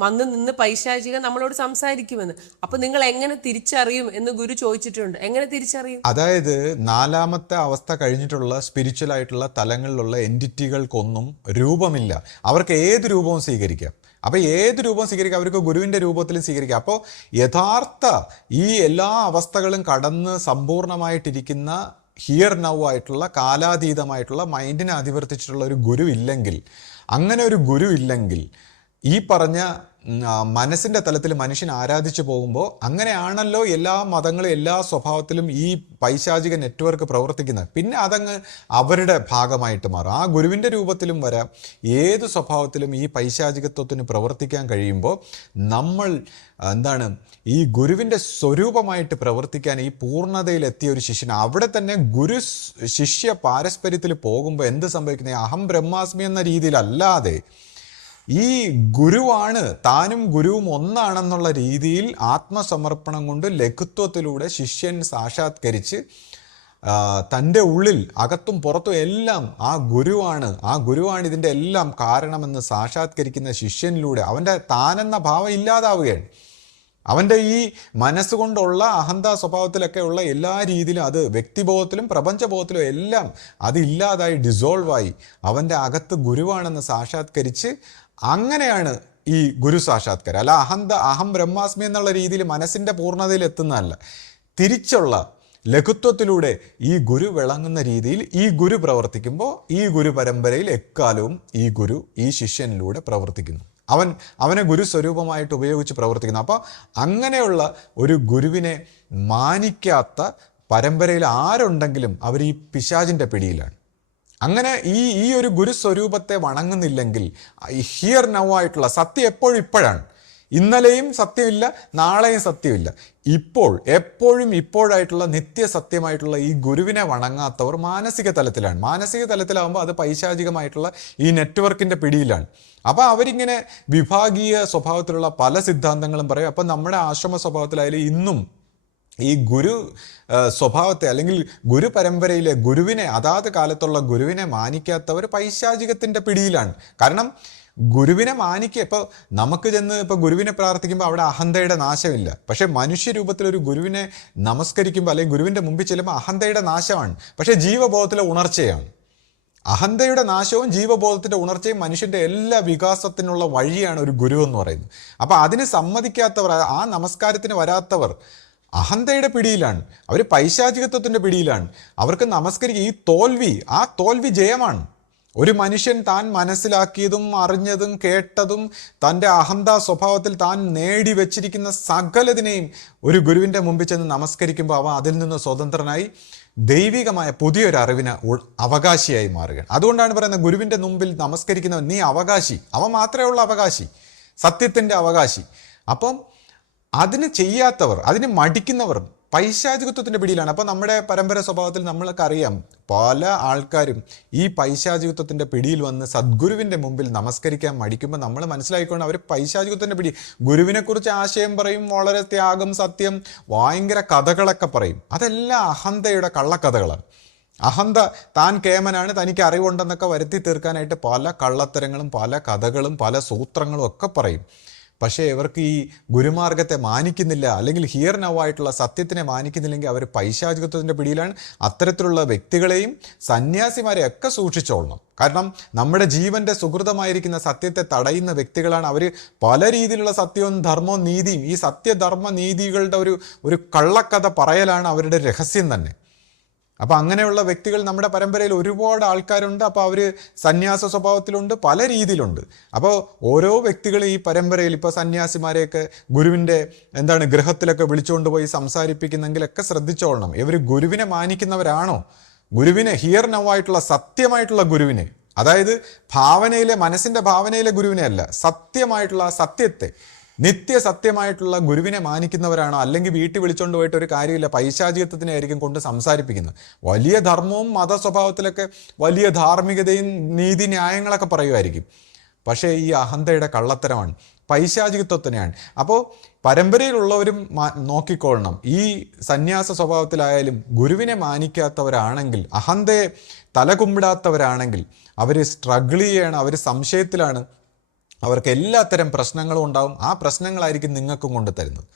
വന്ന് നിന്ന് പൈശാചിക നമ്മളോട് സംസാരിക്കുമെന്ന്. അപ്പൊ നിങ്ങൾ എങ്ങനെ തിരിച്ചറിയും എന്ന് ഗുരു ചോദിച്ചിട്ടുണ്ട്. എങ്ങനെ തിരിച്ചറിയും? അതായത് 4ാമത്തെ അവസ്ഥ കഴിഞ്ഞിട്ടുള്ള സ്പിരിച്വൽ ആയിട്ടുള്ള തലങ്ങളിലുള്ള എൻറ്റിറ്റികൾക്കൊന്നും രൂപമില്ല. അവർക്ക് ഏത് രൂപവും സ്വീകരിക്കാം. അപ്പോൾ ഏത് രൂപം സ്വീകരിക്കാം, അവർക്ക് ഗുരുവിൻ്റെ രൂപത്തിലും സ്വീകരിക്കാം. അപ്പോൾ യഥാർത്ഥ ഈ എല്ലാ അവസ്ഥകളും കടന്ന് സമ്പൂർണ്ണമായിട്ടിരിക്കുന്ന ഹിയർ നൗ ആയിട്ടുള്ള കാലാതീതമായിട്ടുള്ള മൈൻഡിനെ അതിവർത്തിച്ചിട്ടുള്ള ഒരു ഗുരു ഇല്ലെങ്കിൽ, അങ്ങനെ ഒരു ഗുരു ഇല്ലെങ്കിൽ ഈ പറഞ്ഞ മനസ്സിൻ്റെ തലത്തിൽ മനുഷ്യൻ ആരാധിച്ചു പോകുമ്പോൾ, അങ്ങനെയാണല്ലോ എല്ലാ മതങ്ങളും എല്ലാ സ്വഭാവത്തിലും ഈ പൈശാചിക നെറ്റ്വർക്ക് പ്രവർത്തിക്കുന്നത്. പിന്നെ അതങ്ങ് അവരുടെ ഭാഗമായിട്ട് മാറും. ആ ഗുരുവിൻ്റെ രൂപത്തിലും വരാം, ഏത് സ്വഭാവത്തിലും ഈ പൈശാചികത്വത്തിന് പ്രവർത്തിക്കാൻ കഴിയുമ്പോൾ നമ്മൾ ഈ ഗുരുവിൻ്റെ സ്വരൂപമായിട്ട് പ്രവർത്തിക്കാൻ ഈ പൂർണ്ണതയിലെത്തിയ ഒരു ശിഷ്യൻ, അവിടെ തന്നെ ഗുരു ശിഷ്യ പാരസ്പര്യത്തിൽ പോകുമ്പോൾ എന്ത് സംഭവിക്കുന്നത്, അഹം ബ്രഹ്മാസ്മി എന്ന രീതിയിലല്ലാതെ ഈ ഗുരുവാണ്, താനും ഗുരുവും ഒന്നാണെന്നുള്ള രീതിയിൽ ആത്മസമർപ്പണം കൊണ്ട് ലഘുത്വത്തിലൂടെ ശിഷ്യൻ സാക്ഷാത്കരിച്ച് തൻ്റെ ഉള്ളിൽ അകത്തും പുറത്തും എല്ലാം ആ ഗുരുവാണ് ഇതിൻ്റെ എല്ലാം കാരണമെന്ന് സാക്ഷാത്കരിക്കുന്ന ശിഷ്യനിലൂടെ അവൻ്റെ താനെന്ന ഭാവം ഇല്ലാതാവുകയാണ്. അവൻ്റെ ഈ മനസ്സുകൊണ്ടുള്ള അഹന്താ സ്വഭാവത്തിലൊക്കെ ഉള്ള എല്ലാ രീതിയിലും, അത് വ്യക്തിബോധത്തിലും പ്രപഞ്ചബോധത്തിലും എല്ലാം അതില്ലാതായി ഡിസോൾവായി അവൻ്റെ അകത്ത് ഗുരുവാണെന്ന് സാക്ഷാത്കരിച്ച്, അങ്ങനെയാണ് ഈ ഗുരു സാക്ഷാത്കാരം. അല്ല അഹം ബ്രഹ്മാസ്മി എന്നുള്ള രീതിയിൽ മനസ്സിൻ്റെ പൂർണ്ണതയിൽ എത്തുന്നതല്ല, തിരിച്ചുള്ള ലഘുത്വത്തിലൂടെ ഈ ഗുരു വിളങ്ങുന്ന രീതിയിൽ ഈ ഗുരു പ്രവർത്തിക്കുമ്പോൾ ഈ ഗുരു പരമ്പരയിൽ എക്കാലവും ഈ ഗുരു ഈ ശിഷ്യനിലൂടെ പ്രവർത്തിക്കുന്നു. അവനെ ഗുരു സ്വരൂപമായിട്ട് ഉപയോഗിച്ച് പ്രവർത്തിക്കുന്നു. അപ്പോൾ അങ്ങനെയുള്ള ഒരു ഗുരുവിനെ മാനിക്കാത്ത പരമ്പരയിൽ ആരുണ്ടെങ്കിലും അവർ ഈ പിശാചിൻ്റെ പിടിയിലാണ്. അങ്ങനെ ഈ ഒരു ഗുരുസ്വരൂപത്തെ വണങ്ങുന്നില്ലെങ്കിൽ ഹിയർ നൗ ആയിട്ടുള്ള സത്യം എപ്പോഴും ഇപ്പോഴാണ്. ഇന്നലെയും സത്യമില്ല, നാളെയും സത്യമില്ല. എപ്പോഴും ഇപ്പോഴായിട്ടുള്ള നിത്യസത്യമായിട്ടുള്ള ഈ ഗുരുവിനെ വണങ്ങാത്തവർ മാനസിക തലത്തിലാണ്. മാനസിക തലത്തിലാകുമ്പോൾ അത് പൈശാചികമായിട്ടുള്ള ഈ നെറ്റ്വർക്കിൻ്റെ പിടിയിലാണ്. അപ്പോൾ അവരിങ്ങനെ വിഭാഗീയ സ്വഭാവത്തിലുള്ള പല സിദ്ധാന്തങ്ങളും പറയും. അപ്പം നമ്മുടെ ആശ്രമ സ്വഭാവത്തിലായാലും ഇന്നും ഈ ഗുരു സ്വഭാവത്തെ അല്ലെങ്കിൽ ഗുരു പരമ്പരയിലെ ഗുരുവിനെ, അതാത് കാലത്തുള്ള ഗുരുവിനെ മാനിക്കാത്തവർ പൈശാചികത്തിൻ്റെ പിടിയിലാണ്. കാരണം ഗുരുവിനെ മാനിക്കുക, ഇപ്പോൾ നമുക്ക് ചെന്ന് ഇപ്പോൾ ഗുരുവിനെ പ്രാർത്ഥിക്കുമ്പോൾ അവിടെ അഹന്തയുടെ നാശമില്ല. പക്ഷേ മനുഷ്യരൂപത്തിലൊരു ഗുരുവിനെ നമസ്കരിക്കുമ്പോൾ അല്ലെങ്കിൽ ഗുരുവിൻ്റെ മുമ്പിൽ ചെല്ലുമ്പോൾ അഹന്തയുടെ നാശമാണ്, പക്ഷേ ജീവബോധത്തിലെ ഉണർച്ചയാണ്. അഹന്തയുടെ നാശവും ജീവബോധത്തിൻ്റെ ഉണർച്ചയും മനുഷ്യൻ്റെ എല്ലാ വികാസത്തിനുള്ള വഴിയാണ് ഒരു ഗുരു എന്ന് പറയുന്നത്. അപ്പോൾ അതിന് സമ്മതിക്കാത്തവർ, ആ നമസ്കാരത്തിന് വരാത്തവർ അഹന്തയുടെ പിടിയിലാണ്, അവർ പൈശാചികത്വത്തിൻ്റെ പിടിയിലാണ്. അവർക്ക് നമസ്കരിക്കുക, ആ തോൽവി ജയമാണ്. ഒരു മനുഷ്യൻ താൻ മനസ്സിലാക്കിയതും അറിഞ്ഞതും കേട്ടതും തൻ്റെ അഹന്താ സ്വഭാവത്തിൽ താൻ നേടി വെച്ചിരിക്കുന്ന സകലതിനെയും ഒരു ഗുരുവിൻ്റെ മുമ്പിൽ ചെന്ന് നമസ്കരിക്കുമ്പോൾ അവൻ അതിൽ നിന്ന് സ്വതന്ത്രനായി ദൈവികമായ പുതിയൊരു അറിവിന് അവകാശിയായി മാറുകയാണ്. അതുകൊണ്ടാണ് പറയുന്നത്, ഗുരുവിൻ്റെ മുമ്പിൽ നമസ്കരിക്കുന്നവൻ നീ അവകാശി, അവൻ മാത്രമേ ഉള്ള അവകാശി, സത്യത്തിൻ്റെ അവകാശി. അപ്പം അതിന് ചെയ്യാത്തവർ, അതിന് മടിക്കുന്നവർ പൈശാചികത്വത്തിൻ്റെ പിടിയിലാണ്. അപ്പോൾ നമ്മുടെ പരമ്പര സ്വഭാവത്തിൽ നമ്മൾക്ക് അറിയാം, പല ആൾക്കാരും ഈ പൈശാചികത്വത്തിൻ്റെ പിടിയിൽ വന്ന് സദ്ഗുരുവിൻ്റെ മുമ്പിൽ നമസ്കരിക്കാൻ മടിക്കുമ്പോൾ നമ്മൾ മനസ്സിലാക്കിക്കൊണ്ട് അവർ പൈശാചികത്വത്തിൻ്റെ പിടി, ഗുരുവിനെക്കുറിച്ച് ആശയം പറയും, വളരെ ത്യാഗം, സത്യം, ഭയങ്കര കഥകളൊക്കെ പറയും. അതെല്ലാം അഹന്തയുടെ കള്ളക്കഥകളാണ്. അഹന്ത താൻ കേമനാണ്, തനിക്ക് അറിവുണ്ടെന്നൊക്കെ വരുത്തി തീർക്കാനായിട്ട് പല കള്ളത്തരങ്ങളും പല കഥകളും പല സൂത്രങ്ങളും ഒക്കെ പറയും. പക്ഷേ ഇവർക്ക് ഈ ഗുരുമാർഗത്തെ മാനിക്കുന്നില്ല, അല്ലെങ്കിൽ ഹിയർ നൗ ആയിട്ടുള്ള സത്യത്തിനെ മാനിക്കുന്നില്ലെങ്കിൽ അവർ പൈശാചികത്വത്തിൻ്റെ പിടിയിലാണ്. അത്തരത്തിലുള്ള വ്യക്തികളെയും സന്യാസിമാരെയൊക്കെ സൂക്ഷിച്ചോളണം. കാരണം നമ്മുടെ ജീവൻ്റെ സുഹൃതമായിരിക്കുന്ന സത്യത്തെ തടയുന്ന വ്യക്തികളാണ് അവർ. പല രീതിയിലുള്ള സത്യവും ധർമ്മവും നീതിയും, ഈ സത്യധർമ്മ നീതികളുടെ ഒരു കള്ളക്കഥ പറയലാണ് അവരുടെ രഹസ്യം തന്നെ. അപ്പോൾ അങ്ങനെയുള്ള വ്യക്തികൾ നമ്മുടെ പരമ്പരയിൽ ഒരുപാട് ആൾക്കാരുണ്ട്. അപ്പോൾ അവർ സന്യാസ സ്വഭാവത്തിലുണ്ട്, പല രീതിയിലുണ്ട്. അപ്പോൾ ഓരോ വ്യക്തികൾ ഈ പരമ്പരയിൽ ഇപ്പോൾ സന്യാസിമാരെയൊക്കെ ഗുരുവിൻ്റെ ഗൃഹത്തിലൊക്കെ വിളിച്ചുകൊണ്ട് പോയി സംസാരിപ്പിക്കുന്നെങ്കിലൊക്കെ ശ്രദ്ധിച്ചോളണം. ഇവർ ഗുരുവിനെ മാനിക്കുന്നവരാണോ? ഗുരുവിനെ, ഹിയർ നൗ ആയിട്ടുള്ള സത്യമായിട്ടുള്ള ഗുരുവിനെ, അതായത് ഭാവനയിലെ, മനസ്സിൻ്റെ ഭാവനയിലെ ഗുരുവിനെ അല്ല, സത്യമായിട്ടുള്ള സത്യത്തെ, നിത്യസത്യമായിട്ടുള്ള ഗുരുവിനെ മാനിക്കുന്നവരാണോ? അല്ലെങ്കിൽ വീട്ടിൽ വിളിച്ചുകൊണ്ട് പോയിട്ട് ഒരു കാര്യമില്ല, പൈശാചികത്വത്തിനെ ആയിരിക്കും കൊണ്ട് സംസാരിപ്പിക്കുന്നത്. വലിയ ധർമ്മവും മതസ്വഭാവത്തിലൊക്കെ വലിയ ധാർമ്മികതയും നീതി ന്യായങ്ങളൊക്കെ പറയുമായിരിക്കും. പക്ഷേ ഈ അഹന്തയുടെ കള്ളത്തരമാണ്, പൈശാചികത്വത്തിനെയാണ്. അപ്പോൾ പരമ്പരയിലുള്ളവരും നോക്കിക്കൊള്ളണം. ഈ സന്യാസ സ്വഭാവത്തിലായാലും ഗുരുവിനെ മാനിക്കാത്തവരാണെങ്കിൽ, അഹന്തയെ തലകുമ്പിടാത്തവരാണെങ്കിൽ അവർ സ്ട്രഗിൾ ചെയ്യാണ്, അവർ സംശയത്തിലാണ്, അവർക്ക് എല്ലാത്തരം പ്രശ്നങ്ങളും ഉണ്ടാവും. ആ പ്രശ്നങ്ങളായിരിക്കും നിങ്ങൾക്കും കൊണ്ട് തരുന്നത്.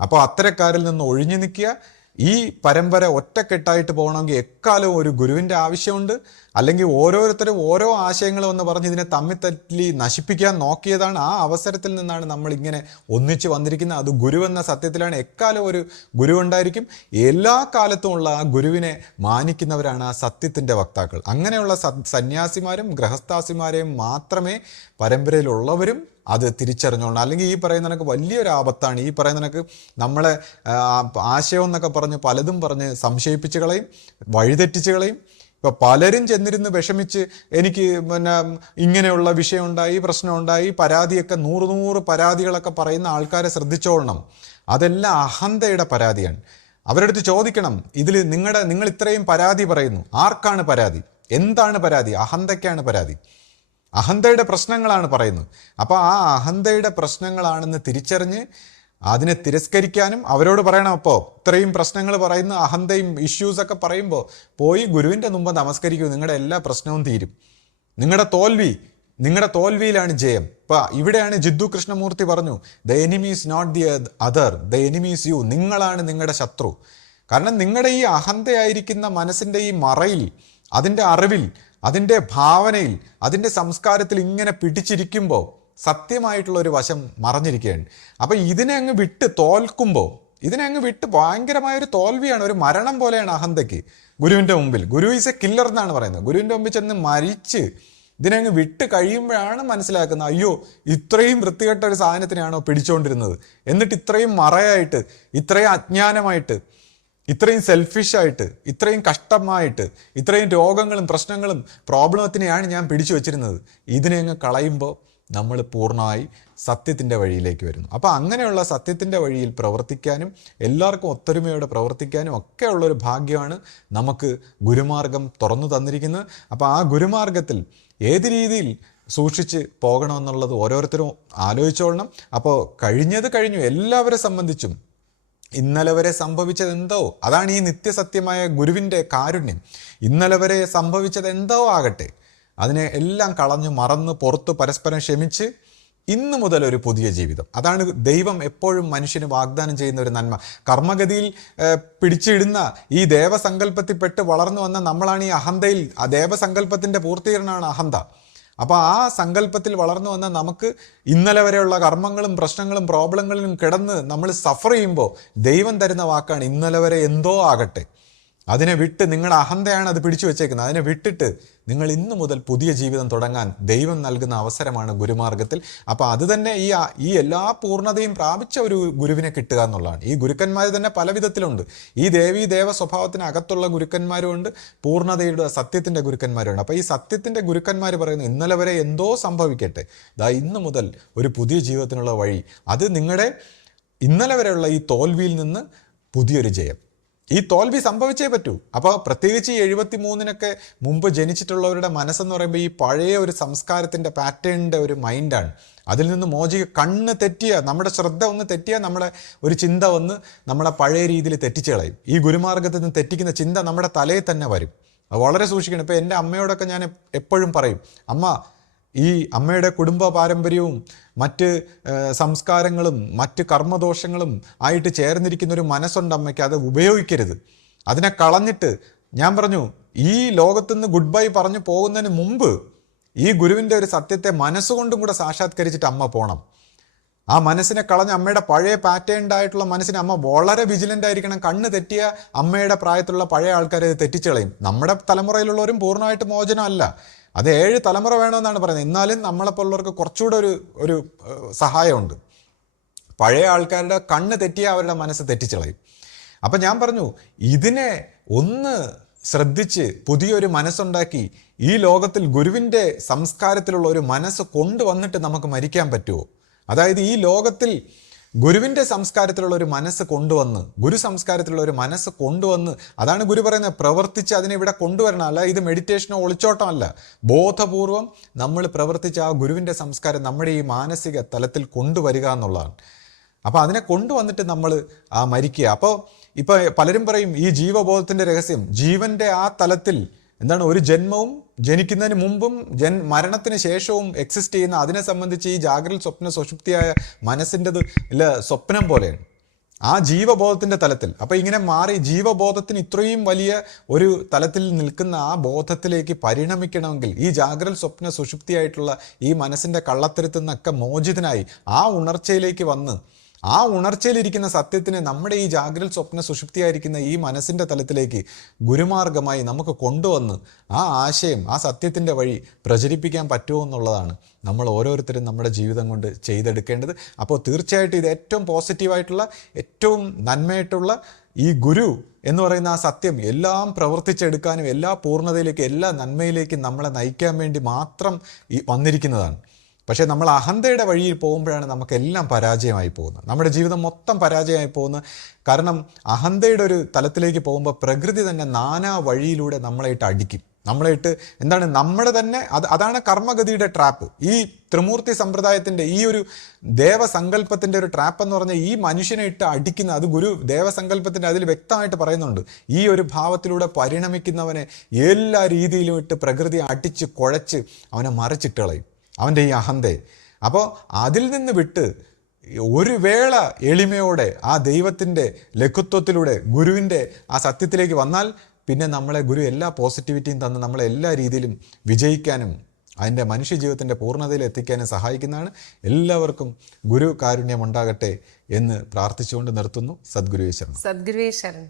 അപ്പോൾ അത്തരക്കാരിൽ നിന്ന് ഒഴിഞ്ഞു നിൽക്കുക. ഈ പരമ്പര ഒറ്റക്കെട്ടായിട്ട് പോകണമെങ്കിൽ എക്കാലവും ഒരു ഗുരുവിൻ്റെ ആവശ്യമുണ്ട്. അല്ലെങ്കിൽ ഓരോരുത്തരും ഓരോ ആശയങ്ങളും എന്ന് പറഞ്ഞ് ഇതിനെ തമ്മിത്തല്ലി നശിപ്പിക്കാൻ നോക്കിയതാണ്. ആ അവസരത്തിൽ നിന്നാണ് നമ്മൾ ഇങ്ങനെ ഒന്നിച്ച് വന്നിരിക്കുന്നത്. അത് ഗുരുവെന്ന സത്യത്തിലാണ്. എക്കാലവും ഒരു ഗുരു ഉണ്ടായിരിക്കും. എല്ലാ കാലത്തുമുള്ള ആ ഗുരുവിനെ മാനിക്കുന്നവരാണ് ആ സത്യത്തിൻ്റെ വക്താക്കൾ. അങ്ങനെയുള്ള സന്യാസിമാരും ഗൃഹസ്ഥാസിമാരെയും മാത്രമേ പരമ്പരയിലുള്ളവരും അത് തിരിച്ചറിഞ്ഞോളണം. അല്ലെങ്കിൽ ഈ പറയുന്ന കണക്ക് വലിയൊരു ആപത്താണ്. ഈ പറയുന്ന കണക്ക് നമ്മളെ ആശയം എന്നൊക്കെ പറഞ്ഞ് പലതും പറഞ്ഞ് സംശയിപ്പിച്ച് കളയും, വഴിതെറ്റിച്ച് കളയും. ഇപ്പോൾ പലരും ചെന്നിരുന്ന് വിഷമിച്ച് എനിക്ക് ഇങ്ങനെയുള്ള വിഷയമുണ്ടായി, പ്രശ്നമുണ്ടായി, പരാതിയൊക്കെ 100 പരാതികളൊക്കെ പറയുന്ന ആൾക്കാരെ ശ്രദ്ധിച്ചോളണം. അതെല്ലാം അഹന്തയുടെ പരാതിയാണ്. അവരുടെ അടുത്ത് ചോദിക്കണം, ഇതിൽ നിങ്ങൾ ഇത്രയും പരാതി പറയുന്നു, ആർക്കാണ് പരാതി? എന്താണ് പരാതി? അഹന്തയ്ക്കാണ് പരാതി. അഹന്തയുടെ പ്രശ്നങ്ങളാണ് പറയുന്നത്. അപ്പോൾ ആ അഹന്തയുടെ പ്രശ്നങ്ങളാണെന്ന് തിരിച്ചറിഞ്ഞ് അതിനെ തിരസ്കരിക്കാനും അവരോട് പറയണം. അപ്പോൾ ഇത്രയും പ്രശ്നങ്ങൾ പറയുന്ന അഹന്തയും ഇഷ്യൂസൊക്കെ പറയുമ്പോൾ പോയി ഗുരുവിൻ്റെ മുമ്പ് നമസ്കരിക്കൂ, നിങ്ങളുടെ എല്ലാ പ്രശ്നവും തീരും. നിങ്ങളുടെ തോൽവിയിലാണ് ജയം. ഇപ്പം ഇവിടെയാണ് ജിദ്ദു കൃഷ്ണമൂർത്തി പറഞ്ഞു, the enemy is not the other, the enemy is you. നിങ്ങളാണ് നിങ്ങളുടെ ശത്രു. കാരണം നിങ്ങളുടെ ഈ അഹന്തയായിരിക്കുന്ന മനസ്സിൻ്റെ ഈ മറയിൽ, അതിൻ്റെ അറിവിൽ, അതിൻ്റെ ഭാവനയിൽ, അതിൻ്റെ സംസ്കാരത്തിൽ ഇങ്ങനെ പിടിച്ചിരിക്കുമ്പോൾ സത്യമായിട്ടുള്ള ഒരു വശം മറഞ്ഞിരിക്കുകയാണ്. അപ്പം ഇതിനെ അങ്ങ് വിട്ട് തോൽക്കുമ്പോൾ, ഇതിനെ അങ്ങ് വിട്ട് ഭയങ്കരമായൊരു തോൽവിയാണ്, ഒരു മരണം പോലെയാണ് അഹന്തയ്ക്ക് ഗുരുവിൻ്റെ മുമ്പിൽ. ഗുരു ഈസ് എ കില്ലർ എന്നാണ് പറയുന്നത്. ഗുരുവിൻ്റെ മുമ്പിൽ ചെന്ന് മരിച്ച് ഇതിനെ അങ്ങ് വിട്ട് കഴിയുമ്പോഴാണ് മനസ്സിലാക്കുന്നത്, അയ്യോ ഇത്രയും വൃത്തികെട്ട ഒരു സാധനത്തിനെയാണോ പിടിച്ചുകൊണ്ടിരുന്നത്, എന്നിട്ട് ഇത്രയും മറയായിട്ട്, ഇത്രയും അജ്ഞാനമായിട്ട്, ഇത്രയും സെൽഫിഷായിട്ട്, ഇത്രയും കഷ്ടമായിട്ട്, ഇത്രയും രോഗങ്ങളും പ്രശ്നങ്ങളും പ്രോബ്ലത്തിനെയാണ് ഞാൻ പിടിച്ചു വച്ചിരുന്നത്. ഇതിനെ അങ്ങ് കളയുമ്പോൾ നമ്മൾ പൂർണ്ണമായി സത്യത്തിൻ്റെ വഴിയിലേക്ക് വരുന്നു. അപ്പോൾ അങ്ങനെയുള്ള സത്യത്തിൻ്റെ വഴിയിൽ പ്രവർത്തിക്കാനും എല്ലാവർക്കും ഒത്തൊരുമയോടെ പ്രവർത്തിക്കാനും ഒക്കെ ഉള്ളൊരു ഭാഗ്യമാണ് നമുക്ക് ഗുരുമാർഗം തുറന്നു തന്നിരിക്കുന്നത്. അപ്പോൾ ആ ഗുരുമാർഗത്തിൽ ഏത് രീതിയിൽ സൂക്ഷിച്ച് പോകണമെന്നുള്ളത് ഓരോരുത്തരും ആലോചിച്ചോളണം. അപ്പോൾ കഴിഞ്ഞത് കഴിഞ്ഞു. എല്ലാവരെ സംബന്ധിച്ചും ഇന്നലെ വരെ സംഭവിച്ചത് എന്തോ, അതാണ് ഈ നിത്യസത്യമായ ഗുരുവിൻ്റെ കാരുണ്യം. ഇന്നലെ വരെ സംഭവിച്ചത് എന്തോ ആകട്ടെ, അതിനെ എല്ലാം കളഞ്ഞു മറന്ന് പുറത്ത് പരസ്പരം ക്ഷമിച്ച് ഇന്നു മുതൽ ഒരു പുതിയ ജീവിതം. അതാണ് ദൈവം എപ്പോഴും മനുഷ്യന് വാഗ്ദാനം ചെയ്യുന്ന ഒരു നന്മ. കർമ്മഗതിയിൽ പിടിച്ചിടുന്ന ഈ ദേവസങ്കല്പത്തിൽപ്പെട്ട് വളർന്നു വന്ന നമ്മളാണ് ഈ അഹന്തയിൽ, ആ ദേവസങ്കല്പത്തിൻ്റെ പൂർത്തീകരണമാണ് അഹന്ത. അപ്പോൾ ആ സങ്കല്പത്തിൽ വളർന്നു വന്ന നമുക്ക് ഇന്നലെ വരെയുള്ള കർമ്മങ്ങളും പ്രശ്നങ്ങളും പ്രോബ്ലങ്ങളിലും കിടന്ന് നമ്മൾ സഫർ ചെയ്യുമ്പോൾ ദൈവം തരുന്ന വാക്കാണ്, ഇന്നലെ വരെ എന്തോ ആകട്ടെ, അതിനെ വിട്ട്, നിങ്ങളുടെ അഹന്തയാണ് അത് പിടിച്ചു വെച്ചേക്കുന്നത്, അതിനെ വിട്ടിട്ട് നിങ്ങൾ ഇന്നു മുതൽ പുതിയ ജീവിതം തുടങ്ങാൻ ദൈവം നൽകുന്ന അവസരമാണ് ഗുരുമാർഗത്തിൽ. അപ്പോൾ അത് തന്നെ ഈ എല്ലാ പൂർണ്ണതയും പ്രാപിച്ച ഒരു ഗുരുവിനെ കിട്ടുക എന്നുള്ളതാണ്. ഈ ഗുരുക്കന്മാർ തന്നെ പല വിധത്തിലുണ്ട്. ഈ ദേവ സ്വഭാവത്തിനകത്തുള്ള ഗുരുക്കന്മാരുമുണ്ട്, പൂർണ്ണതയുടെ സത്യത്തിൻ്റെ ഗുരുക്കന്മാരുണ്ട്. അപ്പോൾ ഈ സത്യത്തിൻ്റെ ഗുരുക്കന്മാർ പറയുന്നു, ഇന്നലെ വരെ എന്തോ സംഭവിക്കട്ടെ, ഇന്നു മുതൽ ഒരു പുതിയ ജീവിതത്തിനുള്ള വഴി, അത് നിങ്ങളുടെ ഇന്നലെ വരെയുള്ള ഈ തോൽവിയിൽ നിന്ന് പുതിയൊരു ജയം. ഈ തോൽവി സംഭവിച്ചേ പറ്റൂ. അപ്പോൾ പ്രത്യേകിച്ച് ഈ 73-നൊക്കെ മുമ്പ് ജനിച്ചിട്ടുള്ളവരുടെ മനസ്സെന്ന് പറയുമ്പോൾ ഈ പഴയ ഒരു സംസ്കാരത്തിൻ്റെ പാറ്റേണിൻ്റെ ഒരു മൈൻഡാണ്. അതിൽ നിന്ന് കണ്ണ് തെറ്റിയ, നമ്മുടെ ശ്രദ്ധ ഒന്ന് തെറ്റിയാൽ നമ്മളെ ഒരു ചിന്ത വന്ന് നമ്മളെ പഴയ രീതിയിൽ തെറ്റിച്ച് കളയും. ഈ ഗുരുമാർഗത്തിൽ നിന്ന് തെറ്റിക്കുന്ന ചിന്ത നമ്മുടെ തലയിൽ തന്നെ വരും. അത് വളരെ സൂക്ഷിക്കണം. ഇപ്പോൾ എൻ്റെ അമ്മയോടൊക്കെ ഞാൻ എപ്പോഴും പറയും, അമ്മ, ഈ അമ്മയുടെ കുടുംബ പാരമ്പര്യവും മറ്റ് സംസ്കാരങ്ങളും മറ്റ് കർമ്മദോഷങ്ങളും ആയിട്ട് ചേർന്നിരിക്കുന്ന ഒരു മനസ്സുണ്ട് അമ്മയ്ക്ക്, അത് ഉപയോഗിക്കരുത്. അതിനെ കളഞ്ഞിട്ട് ഞാൻ പറഞ്ഞു, ഈ ലോകത്തുനിന്ന് ഗുഡ് ബൈ പറഞ്ഞു പോകുന്നതിന് മുമ്പ് ഈ ഗുരുവിൻ്റെ ഒരു സത്യത്തെ മനസ്സുകൊണ്ടും കൂടെ സാക്ഷാത്കരിച്ചിട്ട് അമ്മ പോകണം. ആ മനസ്സിനെ കളഞ്ഞ് അമ്മയുടെ പഴയ പാറ്റേൺഡായിട്ടുള്ള മനസ്സിനെ അമ്മ വളരെ വിജിലൻ്റ് ആയിരിക്കണം. കണ്ണ് തെറ്റിയ അമ്മയുടെ പ്രായത്തിലുള്ള പഴയ ആൾക്കാരെ തെറ്റിച്ച് കളയും. നമ്മുടെ തലമുറയിലുള്ളവരും പൂർണ്ണമായിട്ട് മോചനമല്ല, അത് 7 തലമുറ വേണമെന്നാണ് പറയുന്നത്. എന്നാലും നമ്മളെപ്പോലുള്ളവർക്ക് കുറച്ചുകൂടെ ഒരു സഹായമുണ്ട്. പഴയ ആൾക്കാരുടെ കണ്ണ് തെറ്റിയ അവരുടെ മനസ്സ് തെറ്റിച്ചളയും. അപ്പം ഞാൻ പറഞ്ഞു, ഇതിനെ ഒന്ന് ശ്രദ്ധിച്ച് പുതിയൊരു മനസ്സുണ്ടാക്കി ഈ ലോകത്തിൽ ഗുരുവിൻ്റെ സംസ്കാരത്തിലുള്ള ഒരു മനസ്സ് കൊണ്ടുവന്നിട്ട് നമുക്ക് മരിക്കാൻ പറ്റുമോ? അതായത് ഈ ലോകത്തിൽ ഗുരുവിൻ്റെ സംസ്കാരത്തിലുള്ള ഒരു മനസ്സ് കൊണ്ടുവന്ന്, ഗുരു സംസ്കാരത്തിലുള്ള ഒരു മനസ്സ് കൊണ്ടുവന്ന്, അതാണ് ഗുരു പറയുന്നത്, പ്രവർത്തിച്ച് അതിനെ ഇവിടെ കൊണ്ടുവരണം. അല്ല ഇത് മെഡിറ്റേഷനോ ഒളിച്ചോട്ടമല്ല, ബോധപൂർവം നമ്മൾ പ്രവർത്തിച്ച് ആ ഗുരുവിൻ്റെ സംസ്കാരം നമ്മുടെ ഈ മാനസിക തലത്തിൽ കൊണ്ടുവരിക എന്നുള്ളതാണ്. അപ്പോൾ അതിനെ കൊണ്ടുവന്നിട്ട് നമ്മൾ മരിക്കുക. അപ്പോൾ ഇപ്പോൾ പലരും പറയും ഈ ജീവബോധത്തിൻ്റെ രഹസ്യം, ജീവൻ്റെ ആ തലത്തിൽ എന്താണ്, ഒരു ജന്മവും ജനിക്കുന്നതിന് മുമ്പും മരണത്തിന് ശേഷവും എക്സിസ്റ്റ് ചെയ്യുന്ന, അതിനെ സംബന്ധിച്ച് ഈ ജാഗ്രത സ്വപ്ന സുഷുപ്തിയായ മനസ്സിൻ്റെത് ഇല്ല സ്വപ്നം പോലെയാണ് ആ ജീവബോധത്തിൻ്റെ തലത്തിൽ. അപ്പോൾ ഇങ്ങനെ മാറി ജീവബോധത്തിന് ഇത്രയും വലിയ ഒരു തലത്തിൽ നിൽക്കുന്ന ആ ബോധത്തിലേക്ക് പരിണമിക്കണമെങ്കിൽ ഈ ജാഗ്രത സ്വപ്ന സുഷുപ്തിയായിട്ടുള്ള ഈ മനസ്സിൻ്റെ കള്ളത്തരത്തിൽ നിന്നൊക്കെ മോചിതനായി ആ ഉണർച്ചയിലേക്ക് വന്ന് ആ ഉണർച്ചയിലിരിക്കുന്ന സത്യത്തിനെ നമ്മുടെ ഈ ജാഗ്രത സ്വപ്ന സുഷുപ്തിയായിരിക്കുന്ന ഈ മനസ്സിൻ്റെ തലത്തിലേക്ക് ഗുരുമാർഗമായി നമുക്ക് കൊണ്ടുവന്ന് ആ ആശയം, ആ സത്യത്തിൻ്റെ വഴി പ്രചരിപ്പിക്കാൻ പറ്റുമോ എന്നുള്ളതാണ് നമ്മൾ ഓരോരുത്തരും നമ്മുടെ ജീവിതം കൊണ്ട് ചെയ്തെടുക്കേണ്ടത്. അപ്പോൾ തീർച്ചയായിട്ടും ഇത് ഏറ്റവും പോസിറ്റീവായിട്ടുള്ള, ഏറ്റവും നന്മയായിട്ടുള്ള ഈ ഗുരു എന്ന് പറയുന്ന ആ സത്യം എല്ലാം പ്രവർത്തിച്ചെടുക്കാനും എല്ലാ പൂർണ്ണതയിലേക്കും എല്ലാ നന്മയിലേക്കും നമ്മളെ നയിക്കാൻ വേണ്ടി മാത്രം വന്നിരിക്കുന്നതാണ്. പക്ഷേ നമ്മൾ അഹന്തയുടെ വഴിയിൽ പോകുമ്പോഴാണ് നമുക്കെല്ലാം പരാജയമായി പോകുന്നത്, നമ്മുടെ ജീവിതം മൊത്തം പരാജയമായി പോകുന്നത്. കാരണം അഹന്തയുടെ ഒരു തലത്തിലേക്ക് പോകുമ്പോൾ പ്രകൃതി തന്നെ നാനാ വഴിയിലൂടെ നമ്മളായിട്ട് അടിക്കും, നമ്മളായിട്ട് എന്താണ് നമ്മുടെ തന്നെ അതാണ് കർമ്മഗതിയുടെ ട്രാപ്പ്. ഈ ത്രിമൂർത്തി സമ്പ്രദായത്തിൻ്റെ ഈ ഒരു ദേവസങ്കല്പത്തിൻ്റെ ഒരു ട്രാപ്പ് എന്ന് പറഞ്ഞാൽ ഈ മനുഷ്യനെ ഇട്ട് അടിക്കുന്ന, അത് ഗുരു ദേവസങ്കല്പത്തിൻ്റെ അതിൽ വ്യക്തമായിട്ട് പറയുന്നുണ്ട്, ഈ ഒരു ഭാവത്തിലൂടെ പരിണമിക്കുന്നവനെ എല്ലാ രീതിയിലും ഇട്ട് പ്രകൃതി അടിച്ച് കുഴച്ച് അവനെ മറിച്ചിട്ട് കളയും, അവൻ്റെ ഈ അഹന്തയെ. അപ്പോൾ അതിൽ നിന്ന് വിട്ട് ഒരു വേള എളിമയോടെ ആ ദൈവത്തിൻ്റെ ലഘുത്വത്തിലൂടെ ഗുരുവിൻ്റെ ആ സത്യത്തിലേക്ക് വന്നാൽ പിന്നെ നമ്മളെ ഗുരു എല്ലാ പോസിറ്റിവിറ്റിയും തന്ന് നമ്മളെ എല്ലാ രീതിയിലും വിജയിക്കാനും അതിൻ്റെ മനുഷ്യജീവിതത്തിൻ്റെ പൂർണ്ണതയിൽ എത്തിക്കാനും സഹായിക്കുന്നതാണ്. എല്ലാവർക്കും ഗുരു കാരുണ്യം ഉണ്ടാകട്ടെ എന്ന് പ്രാർത്ഥിച്ചുകൊണ്ട് നിർത്തുന്നു. സദ്ഗുരുവേ ശരണം. സദ്ഗുരുവേ ശരണം.